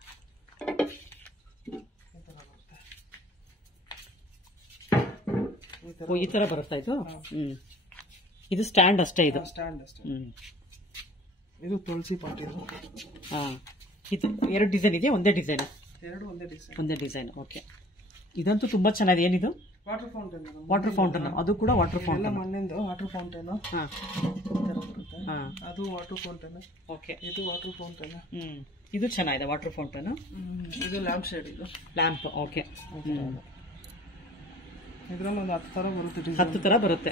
ಈ ತರ ಬರುತ್ತಾ ಇದು? ಇದು ಸ್ಟ್ಯಾಂಡ್ ಅಷ್ಟೇ. ಇದು ಸ್ಟ್ಯಾಂಡ್ ಅಷ್ಟೇ. ಇದು ತುಳಸಿ ಪಾಟ್. ಇದು ಇದು 2 ಡಿಸೈನ್ ಇದೆಯಾ? ಒಂದೇ ಡಿಸೈನ್? ಒಂದೇ ಡಿಸೈನ್. ಓಕೆ. ಇದಂತೂ ತುಂಬಾ ಚೆನ್ನಾಗಿದೆ. ಏನಿದು? Water fountain. Water fountain. ಅದು ಕೂಡ ವಾಟರ್ ಫೌಂಟೇನ್. ಮಣ್ಣಿಂದ ವಾಟರ್ ಫೌಂಟೇನ್. ಅದು ವಾಟರ್ ಫೌಂಟೇನ್. ಓಕೆ. ಇದು ವಾಟರ್ ಫೌಂಟೇನ್. ಇದು ಚೆನ್ನಾಗಿದೆ ವಾಟರ್ ಫೌಂಟೇನ್. ಇದು ಲ್ಯಾಂಪ್ ಶೇಡ್. ಇದು ಲ್ಯಾಂಪ್. ಓಕೆ. ಇದ್ರಲ್ಲಿ ಒಂದು 10 ತರ ಬರುತ್ತೆ. 10 ತರ ಬರುತ್ತೆ.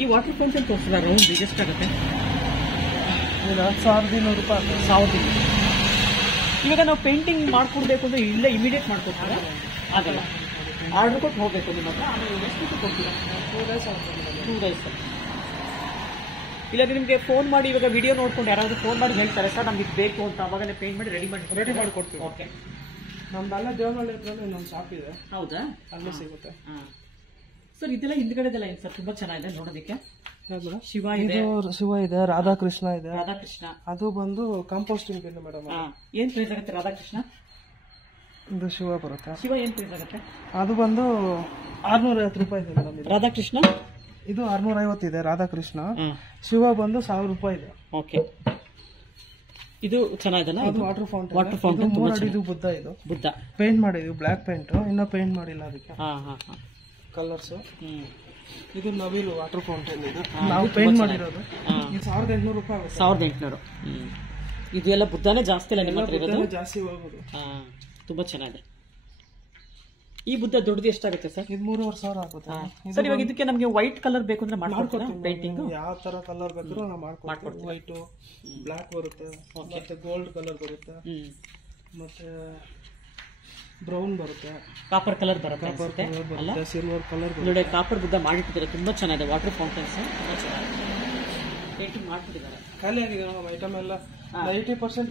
ಈ ವಾಟರ್ ಫೌಂಟೇನ್ ತೋರಿಸಿದ ರೌಂಡ್ ಎಷ್ಟಾಗುತ್ತೆ? 1,200 ರೂಪಾಯಿ. 1,200. ಇವಾಗ ನಾವು ಪೇಂಟಿಂಗ್ ಮಾಡ್ಕೊಡ್ಬೇಕು ಅಂದ್ರೆ ಇಲ್ಲೇ ಇಮಿಡಿಯೇಟ್ ಮಾಡ್ಕೊಡ್ತಾರೆ? ಆಗಲ್ಲ, ಆರ್ಡರ್ ಕೊಟ್ಟು ಹೋಗ್ಬೇಕು ನಿಮ್ಮ ಹತ್ರ. ಆಮೇಲೆ ಎಷ್ಟು ಕೊಡ್ತೀರಾ? 2 days. ಇಲ್ಲ ನಿಮಗೆ ಫೋನ್ ಮಾಡಿ, ಇವಾಗ ವಿಡಿಯೋ ನೋಡ್ಕೊಂಡು ಯಾರಾದ್ರೂ ಫೋನ್ ಮಾಡಿ ಹೇಳ್ತಾರೆ, ಸರ್ ನಮ್ಗೆ ಬೇಕು ಅಂತ, ಅವಾಗಲೇ ಪೇಂಟ್ ಮಾಡಿ ರೆಡಿ ಮಾಡಿ ಕೊಡ್ತೀವಿ. ಓಕೆ. ನಮ್ದಲ್ಲ ದೇವನಹಳ್ಳಿ ಹತ್ರ ಇನ್ನೊಂದು ಶಾಪ್ ಇದೆ. ಹೌದಾ? ಅಲ್ಲೇ ಸಿಗುತ್ತೆ. ಸರ್, ಇದೆಲ್ಲ ಹಿಂದ್ಗಡೆದೆಲ್ಲ ಏನು ಸರ್? ತುಂಬಾ ಚೆನ್ನಾಗಿದೆ ನೋಡೋದಕ್ಕೆ. ಶಿವ ಇದೆ, ರಾಧಾಕೃಷ್ಣ ಇದೆ. ಅದು ಬಂದು ಕಾಂಪೋಸ್ಟಿಂಗ್ ಇದೆ ಮೇಡಮ್. ಏನ್ ಪ್ರೈಸ್ ಆಗುತ್ತೆ ರಾಧಾಕೃಷ್ಣ? ಇದು ಶಿವ ಬರುತ್ತೆ. ಶಿವ ಏನ್ ಪ್ರೈಸ್ ಆಗುತ್ತೆ? ಅದು ಬಂದು 650 ರೂಪಾಯಿ ಇದೆ ಮೇಡಮ್. ರಾಧಾಕೃಷ್ಣ ಇದು 650 ಇದೆ ರಾಧಾಕೃಷ್ಣ. ಶಿವ ಬಂದು 1000 ರೂಪಾಯಿ ಇದೆ. ಓಕೆ, ಇದು ಚೆನ್ನಾಗಿದೆನಾ? ಅದು ವಾಟರ್ ಫೌಂಟೇನ್. 3 ಅಡಿದು ಬುದ್ಧ. ಇದು ಬುದ್ಧ ಪೇಂಟ್ ಮಾಡಿದ್ವಿ, ಬ್ಲಾಕ್ ಪೇಂಟ್. ಇನ್ನೂ ಪೇಂಟ್ ಮಾಡಿಲ್ಲ ಅದಕ್ಕೆ ಕಲರ್ಸ್. ಇದು ನವಿಲು ವಾಟರ್ ಫೌಂಟೇನ್. ಇದು ನಾವು ಪೇಂಟ್ ಮಾಡಿರೋದು. ಇದು 1800 ರೂಪಾಯಿ ಆಗುತ್ತೆ. 1800. ಇದು ಎಲ್ಲ ಬುದ್ಧನೇ ಜಾಸ್ತಿ ಇಲ್ಲ ನಿಮ್ಮ ಹತ್ರ ಇರೋದು? ಜಾಸ್ತಿ ಹೋಗ್ಬೋದು. ತುಂಬಾ ಚೆನ್ನಾಗಿದೆ. ಈ ಬುದ್ಧ ದೊಡ್ಡದು ಎಷ್ಟಾಗುತ್ತೆ ಸರ್? ಇದು 3500 ಆಗುತ್ತೆ ಸರ್. ಇವಾಗ ಇದಕ್ಕೆ ನಮಗೆ ವೈಟ್ ಕಲರ್ ಬೇಕು ಅಂದ್ರೆ ಮಾಡ್ಕೊಡ್ತೀರಾ? ಪೇಂಟಿಂಗ್ ಯಾವ ತರ ಕಲರ್ ಬೇಕಾದ್ರೂ ನಾವು ಮಾಡ್ಕೊಡ್ತೀವಿ. ವೈಟ್, ಬ್ಲಾಕ್ ಬರುತ್ತೆ, ಮತ್ತೆ ಗೋಲ್ಡ್ ಕಲರ್ ಬರುತ್ತೆ, ಮತ್ತೆ ಬ್ರೌನ್ ಬರುತ್ತೆ, ಕಾಪರ್ ಕಲರ್ ಬರುತ್ತೆ, ಸಿಲ್ವರ್ ಕಲರ್ ನೋಡಿ. ಕಾಪರ್ ಬುದ್ಧ ಮಾಡಿಟ್ಟಿದ್ದಾರೆ, ತುಂಬಾ ಚೆನ್ನಾಗಿದೆ. ವಾಟರ್ ಫೌಂಟೇನ್ಸ್ ತುಂಬಾ ಚೆನ್ನಾಗಿದೆ. ಪೇಂಟಿಂಗ್ ಮಾಡ್ಬಿಟ್ಟಿದ್ದಾರೆ. ಖಾಲಿ ಆಗಿದೆ ಐಟಮ್ ಎಲ್ಲ 90%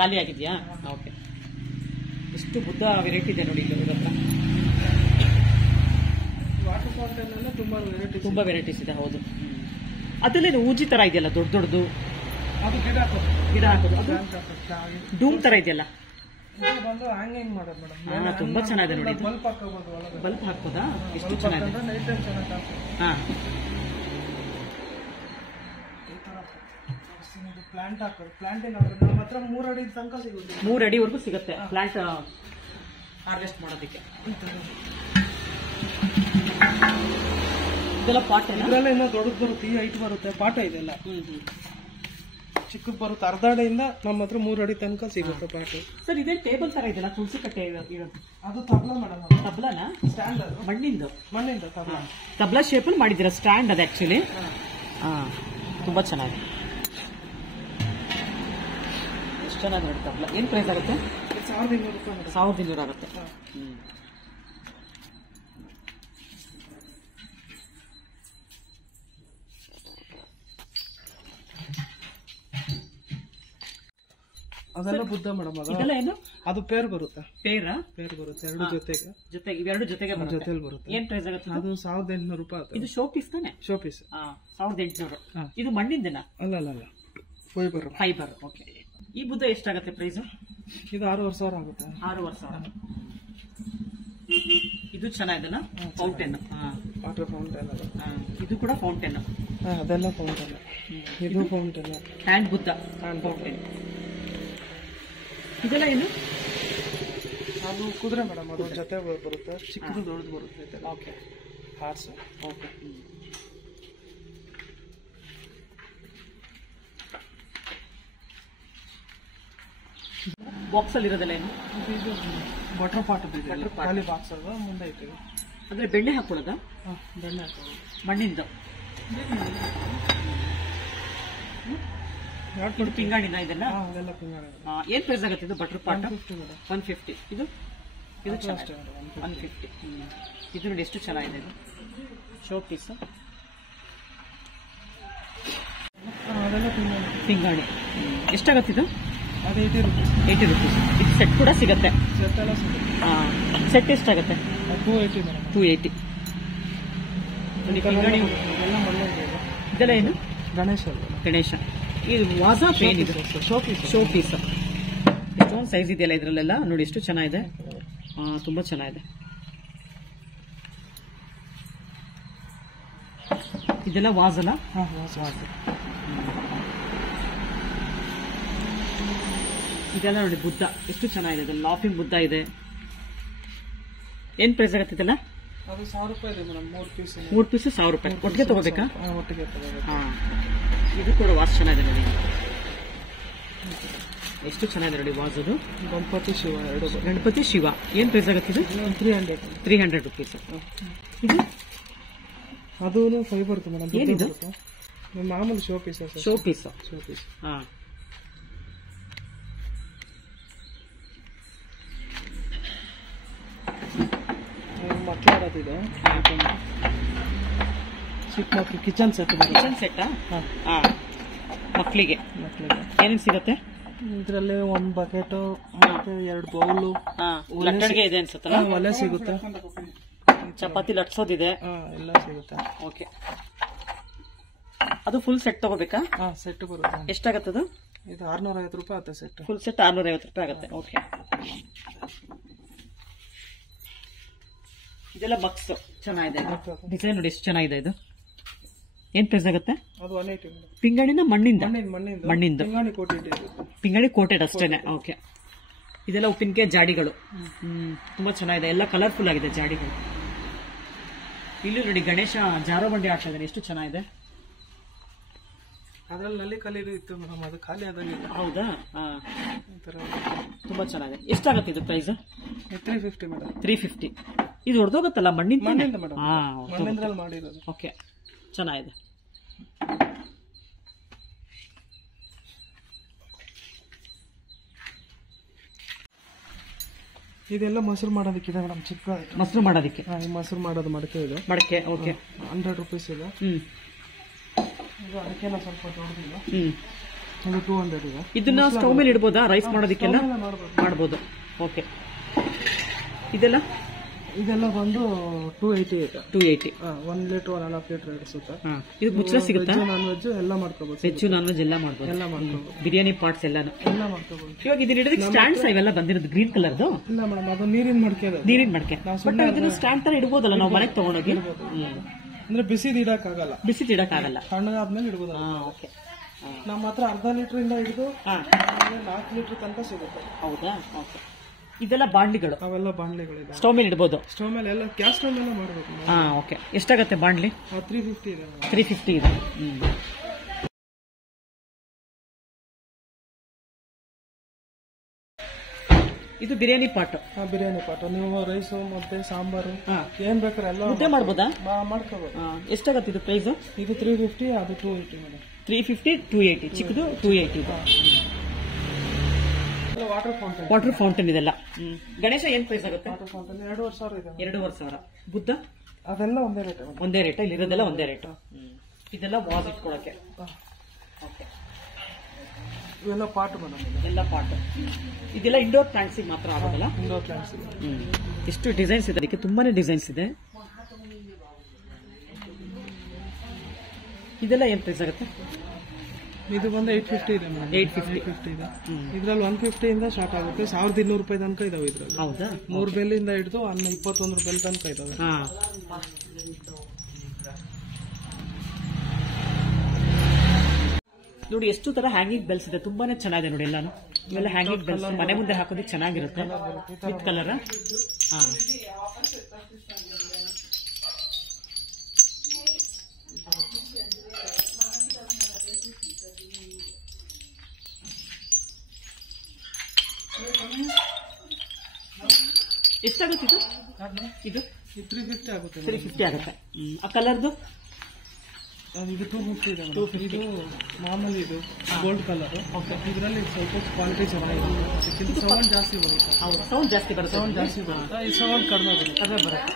ಖಾಲಿ ಆಗಿದೆಯಾ? ಓಕೆ. ಎಷ್ಟು ಬುದ್ಧ ವೆರೈಟಿ ಇದೆ ನೋಡಿ ಇದ್ರ ಹತ್ರ. ವಾಟರ್ ಫೌಂಟೇನ್ ಅಲ್ಲೇ ತುಂಬಾ ವೆರೈಟೀಸ್ ಇದೆ. ಹೌದು. ಅದರಲ್ಲಿ ಊಜಿ ತರ ಇದೆಯಲ್ಲ ದೊಡ್ಡದು, ಅದು ಗಿಡ ಹಾಕೋದು. ಅದು ಡೂಮ್ ತರ ಇದೆಯಲ್ಲ, ಬಂದು ಹ್ಯಾಂಗಿಂಗ್ ಮಾಡೋದು ಮೇಡಮ್. ತುಂಬಾ ಚೆನ್ನಾಗಿದೆ ನೋಡಿ. ಬಲ್ಪ್ ಹಾಕೋಬಹುದು ಒಳಗೆ. ಬಲ್ಪ್ ಹಾಕೋದಾ? ಎಷ್ಟು ಚೆನ್ನಾಗಿದೆ. ನೈಟ್ ಟೈಮ್ ಚೆನ್ನಾಗಿ ಕಾಣುತ್ತೆ. ಪ್ಲಾಂಟ್ ಹಾಕೋದು. ಪ್ಲಾಂಟಿಂಗ್ ನಮ್ಮ ಹತ್ರ 3 ಅಡಿ ತನಕ ಸಿಗುತ್ತೆ. 3 ಅಡಿವರೆಗೂ ಸಿಗುತ್ತೆ ಪ್ಲಾಂಟ್ ಹಾರ್ವೆಸ್ಟ್ ಮಾಡೋದಕ್ಕೆ. ಇದೆಲ್ಲ ಪಾಟ್ ಇದೆಲ್ಲ ಇನ್ನೂ ದೊಡ್ಡದು ಬರುತ್ತೆ. ಈ ಹೈಟ್ ಬರುತ್ತೆ. ಪಾಠ ಇದೆಲ್ಲ ಚಿಕ್ಕದು ಬರುತ್ತೆ. ಅರ್ಧ ಅಡಿಯಿಂದ ನಮ್ಮ ಹತ್ರ 3 ಅಡಿ ತನಕ ಸಿಗುತ್ತೆ ಪಾಠ. ಸರ್, ಇದೇ ಟೇಬಲ್ ತರ ಇದೆಯಲ್ಲ, ತುಳಸಿ ಕಟ್ಟೆ ಇರೋದು? ಅದು ತಬ್ಲಾ ಮೇಡಮ್. ತಬ್ಲಾನ? ಸ್ಟ್ಯಾಂಡ್. ಅದು ಮಣ್ಣಿಂದ ತಬ್ಲಾ ಶೇಪಲ್ಲಿ ಮಾಡಿದ್ದೀರಾ ಸ್ಟ್ಯಾಂಡ್ ಅದು ಆಕ್ಚುಲಿ. ತುಂಬಾ ಚೆನ್ನಾಗಿದೆ. ಎಷ್ಟು ಚೆನ್ನಾಗಿ ನೋಡಿ ತಬ್ಲಾ. ಏನ್ ಪ್ರೈಸ್ ಆಗುತ್ತೆ? 1200 ರೂಪಾಯಿ. 1200 ಆಗುತ್ತೆ. ಅದೆಲ್ಲ ಬುದ್ಧ ಮೇಡಮ್. ಇದೆಲ್ಲ ಏನು? ಅದು ಪೇರ್ ಬರುತ್ತೆ. ಪೇರ್ ಬರುತ್ತೆ. 2 ಜೊತೆಗೆ ಇವೆರಡು ಜೊತೆಗೆ ಬರುತ್ತೆ. ಏನ್ ಪ್ರೈಸ್ ಆಗುತ್ತೆ? ಅದು 1800 ರೂಪಾಯಿ ಆಗುತ್ತೆ. ಇದು ಶೋ ಪೀಸ್ ತಾನೆ? Show piece. 1800. ಇದು ಮಣ್ಣಿಂದನಾ? ಅಲ್ಲ, ಫೈಬರ್. ಓಕೆ. ಈ ಬುದ್ಧ ಎಷ್ಟಾಗುತ್ತೆ ಪ್ರೈಸ್? ಇದು 6500 ಆಗುತ್ತೆ. 6500. ಇದು ಚೆನ್ನಾಗಿದೆನಾ? ಫೌಂಟೇನ್. Water fountain. ಇದು ಕೂಡ ಫೌಂಟೇನ್. ಅದೆಲ್ಲ ಫೌಂಟೇನ್. ಇದು fountain. Hand Buddha, hand fountain. ಇದೆಲ್ಲ ಏನು? ಅದು ಕುದುರೆ ಮೇಡಮ್. ಅದು ಜೊತೆ ಬರುತ್ತೆ. ಚಿಕ್ಕದು ದೊಡ್ಡದು ಬರುತ್ತೆ. ಓಕೆ. ಹಾರ್ಸ್. ಓಕೆ. ಬಾಕ್ಸ್ ಅಲ್ಲಿ ಇರೋದೆಲ್ಲ ಏನು? ಬಟರ್ ಪಾಟ್ ಖಾಲಿ ಬಾಕ್ಸ್ ಅದು ಮುಂದೆ ಐತೆ. ಅಂದ್ರೆ ಬೆಣ್ಣೆ ಹಾಕೊಳ್ಳೋದಾ? ಬೆಣ್ಣೆ ಹಾಕೋದು. ಮಣ್ಣಿಂದ ಪಿಂಗಾಣಿನ ಇದೆಲ್ಲ? ಅದೆಲ್ಲ ಪಿಂಗಾಣಿ. ಏನ್ ಪ್ರೈಸ್ ಆಗುತ್ತೆ ಇದು? Butter pot 150. ಇದು ಚೆನ್ನಾಗಿದೆ 150. ಇದು ನೋಡಿ ಎಷ್ಟು ಚೆನ್ನಾಗಿದೆ. ಇದು ಶೋ ಪೀಸ್. ಅದೆಲ್ಲ ಪಿಂಗಾಣಿ. ಎಷ್ಟಾಗತ್ತೆ ಇದು? ಅದು 80 ರೂಪೀಸ್. 80 ರೂಪೀಸ್. ಇದು ಸೆಟ್ ಕೂಡ ಸಿಗುತ್ತೆ. ಸೆಟ್ ಎಲ್ಲ ಸಿಗುತ್ತೆ. ಸೆಟ್ ಎಷ್ಟಾಗುತ್ತೆ? 280 ಮೇಡಮ್. 280. ಪಿಂಗಾಣಿ ಇದೆಲ್ಲ ಏನು? ಗಣೇಶ. ಇದು ವಾಸ ಪೇನ್. ಇದು ಶೋ ಪೀಸ್. ಎಷ್ಟೊಂದು ಸೈಜ್ ಇದೆಯಲ್ಲ ಇದರಲ್ಲೆಲ್ಲ ನೋಡಿ. ಎಷ್ಟು ಚೆನ್ನಾಗಿದೆ. ತುಂಬಾ ಚೆನ್ನಾಗಿದೆ. ಇದೆಲ್ಲ ವಾಸಲ್ಲ? ಇದೆಲ್ಲ ನೋಡಿ ಬುದ್ಧ ಎಷ್ಟು ಚೆನ್ನಾಗಿದೆ. ಇದು ಲಾಫಿಂಗ್ ಬುದ್ಧ ಇದೆ. ಏನ್ ಪ್ರೈಸ್ ಆಗತ್ತೆ ಇದೆಲ್ಲ? ಅದು 1000 ರೂಪಾಯಿ ಇದೆ ಮೇಡಮ್. 3 ಪೀಸ್ 1000 ರೂಪಾಯಿ. ಒಟ್ಟಿಗೆ ತಗೋಬೇಕಾ? ಒಟ್ಟಿಗೆ ತಗೋಬೇಕು. ಇದು ಕೂಡ ವಾಸ್ ಚೆನ್ನಾಗಿದೆ ನೋಡಿ. ಎಷ್ಟು ಚೆನ್ನಾಗಿದೆ ನೋಡಿ ವಾಸ್. ಅದು ಗಣಪತಿ ಶಿವ. ಏನ್ ಪ್ರೈಸ್ ಆಗುತ್ತೆ ಇದು? 300 ರೂಪೀಸ್. ಇದು ಅದು ಫೈಬರ್ ಮೇಡಮ್. ಏನಿದು? ಮಾಮೂಲಿ ಶೋ ಪೀಸ್. ಮಕ್ಕಳಾಡೋದಿದೆ. ಚಿಕ್ಕ ಮಕ್ಕಳು ಕಿಚನ್ ಸೆಟ್. ಮಕ್ಕಳಿಗೆ ಏನೇನು ಸಿಗುತ್ತೆ ಇದರಲ್ಲಿ? 1 ಬಕೆಟ್ ಮತ್ತೆ 2 ಬೌಲು. ಲಟ್ಟಣಿಗೆ ಇದೆ ಅನ್ಸುತ್ತಲ್ಲ? ಒಲೆ ಸಿಗುತ್ತೆ. ಚಪಾತಿ ಲಟ್ಸೋದಿದೆ. ಎಲ್ಲ ಸಿಗುತ್ತೆ. ಓಕೆ. ಅದು ಫುಲ್ ಸೆಟ್ ತಗೋಬೇಕಾ? ಸೆಟ್ ಬರುತ್ತೆ. ಎಷ್ಟಾಗತ್ತದು? ಇದು 650 ರೂಪಾಯಿ ಆಗುತ್ತೆ ಸೆಟ್. ಫುಲ್ ಸೆಟ್ 650 ರೂಪಾಯಿ ಆಗುತ್ತೆ. ಓಕೆ. ಇದೆಲ್ಲ ಬಕ್ಸ್ ಚೆನ್ನಾಗಿದೆ. ಡಿಸೈನ್ ನೋಡಿ ಎಷ್ಟು ಚೆನ್ನಾಗಿದೆ. ಇದು ಏನ್ ಪ್ರೈಸ್ ಆಗುತ್ತೆ? ಅದು 180 ಮೇಡಮ್. ಪಿಂಗಾಣಿನ ಮಣ್ಣಿಂದ? ಮಣ್ಣಿಂದ ಪಿಂಗಾಣಿ ಕೋಟೆಡ್ ಅಷ್ಟೇನೆ. ಓಕೆ. ಇದೆಲ್ಲ ಉಪ್ಪಿನಕಾಯಿ ಜಾಡಿಗಳು. ತುಂಬಾ ಚೆನ್ನಾಗಿದೆ, ಎಲ್ಲ ಕಲರ್ಫುಲ್ ಆಗಿದೆ ಜಾಡಿಗಳು. ಇಲ್ಲಿ ನೋಡಿ ಗಣೇಶ ಜಾರೋ ಬಂಡಿ ಆಡ್ತಾ ಇದ್ದಾನೆ, ಎಷ್ಟು ಚೆನ್ನಾಗಿದೆ. ಅದ್ರಲ್ಲಿ ನಲ್ಲಿ ಕಲಿ ಇತ್ತು ಮೇಡಮ್, ಅದು ಖಾಲಿ ಆದಾಗಿಲ್ಲ. ಹೌದಾ? ತುಂಬಾ ಚೆನ್ನಾಗಿದೆ. ಎಷ್ಟಾಗತ್ತೆ ಇದು ಪ್ರೈಸ್? 350 ಮೇಡಮ್. 350. ಇದು ಹೊಡೆದೋಗತ್ತಲ್ಲ ಮಣ್ಣಿಂದ? ಮೇಡಮ್, ಮಣ್ಣಿಂದ್ರಲ್ಲಿ ಮಾಡಿರೋದು. ಓಕೆ, ಚೆನ್ನಾಗಿದೆ. ಇದೆಲ್ಲ ಮೊಸರು ಮಾಡೋದಕ್ಕಿದೆ ಮೇಡಮ್, ಚಿಕ್ಕ ಮೊಸರು ಮಾಡೋದಕ್ಕೆ. ಮೊಸರು ಮಾಡೋದು ಮಡಕೆ ಇದು. ಮಡಕೆ. ಓಕೆ. 100 ರೂಪೀಸ್ ಇದೆ. ಇದು ಅದಕ್ಕೆಲ್ಲ ಸ್ವಲ್ಪ ದೊಡ್ಡದಿಲ್ಲ. ಇದು 200 ಇದೆ. ಇದನ್ನ ಸ್ಟವ್ ಮೇಲೆ ಇಡ್ಬೋದಾ? ರೈಸ್ ಮಾಡೋದಕ್ಕೆಲ್ಲ ಮಾಡ್ಬೋದು. ಓಕೆ. ಇದೆಲ್ಲ ಬಂದು 280 ಇದೆ. 280. 1 ಲೀಟರ್ 1.5 ಲೀಟರ್ ಇಡಿಸುತ್ತೆ. ಇದು ಮುಚ್ಚಳ ಸಿಗುತ್ತಾ? ನಾನ್ ವೆಜ್ ಎಲ್ಲ ಮಾಡ್ಕೋಬಹುದು. ವೆಜ್ ನಾನ್ ವೆಜ್ ಎಲ್ಲ ಮಾಡ್ಬೋದು. ಬಿರಿಯಾನಿ ಪಾರ್ಟ್ಸ್ ಎಲ್ಲ ಮಾಡ್ಕೋಬಹುದು. ಇವಾಗ ಇದನ್ನ ಇಡೋದಕ್ಕೆ ಸ್ಟ್ಯಾಂಡ್ಸ್ ಇವೆಲ್ಲ ಬಂದಿರೋದು ಗ್ರೀನ್ ಕಲರ್ದು? ಇಲ್ಲ ಮೇಡಮ್, ಅದು ನೀರಿನ ಮಡಕೆ. ನೀರಿನ ಮಡಕೆ. ಬಟ್ ಇದನ್ನ ಸ್ಟ್ಯಾಂಡ್ ತರ ಇಡಬಹುದಲ್ಲ ನಾವು ಮನೆಗೆ ತಗೊಂಡೋಗಿ? ಅಂದ್ರೆ ಬಿಸಿದ್ ಇಡಕ್ಕಾಗಲ್ಲ. ಬಿಸಿದ್ ಇಡಕ್ಕಾಗಲ್ಲ. ತಣ್ಣಗಾದ್ಮೇಲೆ ಇಡಬಹುದು. ಓಕೆ. ನಮ್ಮ ಹತ್ರ ಅರ್ಧ ಲೀಟರ್ ಇಂದ ಹಿಡಿದು 4 ಲೀಟರ್ ತನಕ ಸಿಗುತ್ತೆ. ಹೌದಾ? ಓಕೆ. ಇದೆಲ್ಲ ಬಾಂಡ್ಲಿಗಳು? ಅವೆಲ್ಲ ಬಾಂಡ್ಲಿಗಳಿದೆ. ಸ್ಟವ್ ಮೇಲೆ ಇಡಬಹುದು? ಸ್ಟವ್ ಮೇಲೆ ಎಲ್ಲ, ಗ್ಯಾಸ್ ಸ್ಟವ್ ಮೇಲೆ ಮಾಡಬೇಕು. ಓಕೆ. ಎಷ್ಟಾಗತ್ತೆ ಬಾಂಡ್ಲಿ? 350 ಇದೆ. 350 ಇದೆ. ಇದು ಬಿರಿಯಾನಿ ಪಾಟ್. ಬಿರಿಯಾನಿ ಪಾಟ್. ನೀವು ರೈಸು ಮುದ್ದೆ ಸಾಂಬಾರು ಏನ್ ಬೇಕಾದ್ರೆ ಎಲ್ಲ ಮುದ್ದೆ ಮಾಡ್ಬೋದಾ? ಮಾಡ್ಕೋಬಹುದು. ಎಷ್ಟಾಗತ್ತೆ ಇದು ಪ್ರೈಸ್? ಇದು 350, ಅದು 280 ಮೇಡಮ್. 350, 280. ಚಿಕ್ಕದು 280. ವಾಟರ್ ಫೌಂಟೇನ್ ಇದೆಲ್ಲ. ಗಣೇಶ ಏನ್ ಪ್ರೈಸ್ ಆಗುತ್ತೆ? ವಾಟರ್ ಫೌಂಟೇನ್ 2,500 ಇದೆ. 2,500. ಬುದ್ಧ? ಅದೆಲ್ಲ ಒಂದೇ ರೇಟ್. ಒಂದೇ ರೇಟ್. ಇಲ್ಲಿರೋದೆಲ್ಲ ಒಂದೇ ರೇಟ್. ಇದೆಲ್ಲ ವಾಸ್ ಇಟ್ಕೊಳಕ್ಕೆ. ಇವೆಲ್ಲ ಪಾಟ್ ಮೇಡಮ್. ಎಲ್ಲ ಪಾಟ್. ಇದೆಲ್ಲ ಇಂಡೋರ್ ಪ್ಲಾಂಟ್ಸ್ ಮಾತ್ರ ಆಗೋದಲ್ಲ? Indoor plants. ಎಷ್ಟು ಡಿಸೈನ್ಸ್ ಇದೆ ಅದಕ್ಕೆ, ತುಂಬಾನೇ ಡಿಸೈನ್ಸ್ ಇದೆ. ಇದೆಲ್ಲ ಏನ್ ಪ್ರೈಸ್ ಆಗುತ್ತೆ? ಇದು ಬಂದು 850 ಇದೆ ಮೇಡಮ್. 850 ಇದೆ. ಇದ್ರಲ್ಲಿ 150 ಇಂದ ಸ್ಟಾರ್ಟ್ ಆಗುತ್ತೆ. 1,200 ರೂಪಾಯಿ ತನಕ ಇದಾವೆ ಇದ್ರಲ್ಲಿ. ಹೌದಾ? 3 ಬೆಲ್ಲಿಂದ ಹಿಡಿದು 21 ಬೆಲ್ ತನಕ ಇದಾವೆ. ನೋಡಿ ಎಷ್ಟು ತರ ಹ್ಯಾಂಗಿಂಗ್ ಬೆಲ್ಸ್ ಇದೆ, ತುಂಬಾನೇ ಚೆನ್ನಾಗಿದೆ ನೋಡಿ ಎಲ್ಲಾನು. ಇವೆಲ್ಲ ಹ್ಯಾಂಗಿಂಗ್ ಬೆಲ್ಸ್ ಮನೆ ಮುಂದೆ ಹಾಕೋದಕ್ಕೆ ಚೆನ್ನಾಗಿರುತ್ತೆ ವಿತ್ ಕಲರ್. ಎಷ್ಟಾಗುತ್ತೆ ಇದು? ಇದು 350 ಆಗುತ್ತೆ. 350 ಆಗುತ್ತೆ. ಆ ಕಲರ್ದು? ಇದು 250 ಇದೆ. ಇದು ಮಾಮೂಲಿ, ಇದು ಗೋಲ್ಡ್ ಕಲರ್. ಇದರಲ್ಲಿ ಸ್ವಲ್ಪ ಕ್ವಾಲಿಟಿ ಚೆನ್ನಾಗಿದೆ. ಸೌಂಡ್ ಜಾಸ್ತಿ ಬರುತ್ತೆ. ಹೌದು, ಸೌಂಡ್ ಜಾಸ್ತಿ ಬರುತ್ತೆ. ಈ ಸೌಂಡ್ ಕಡಿಮೆ ಬರುತ್ತೆ.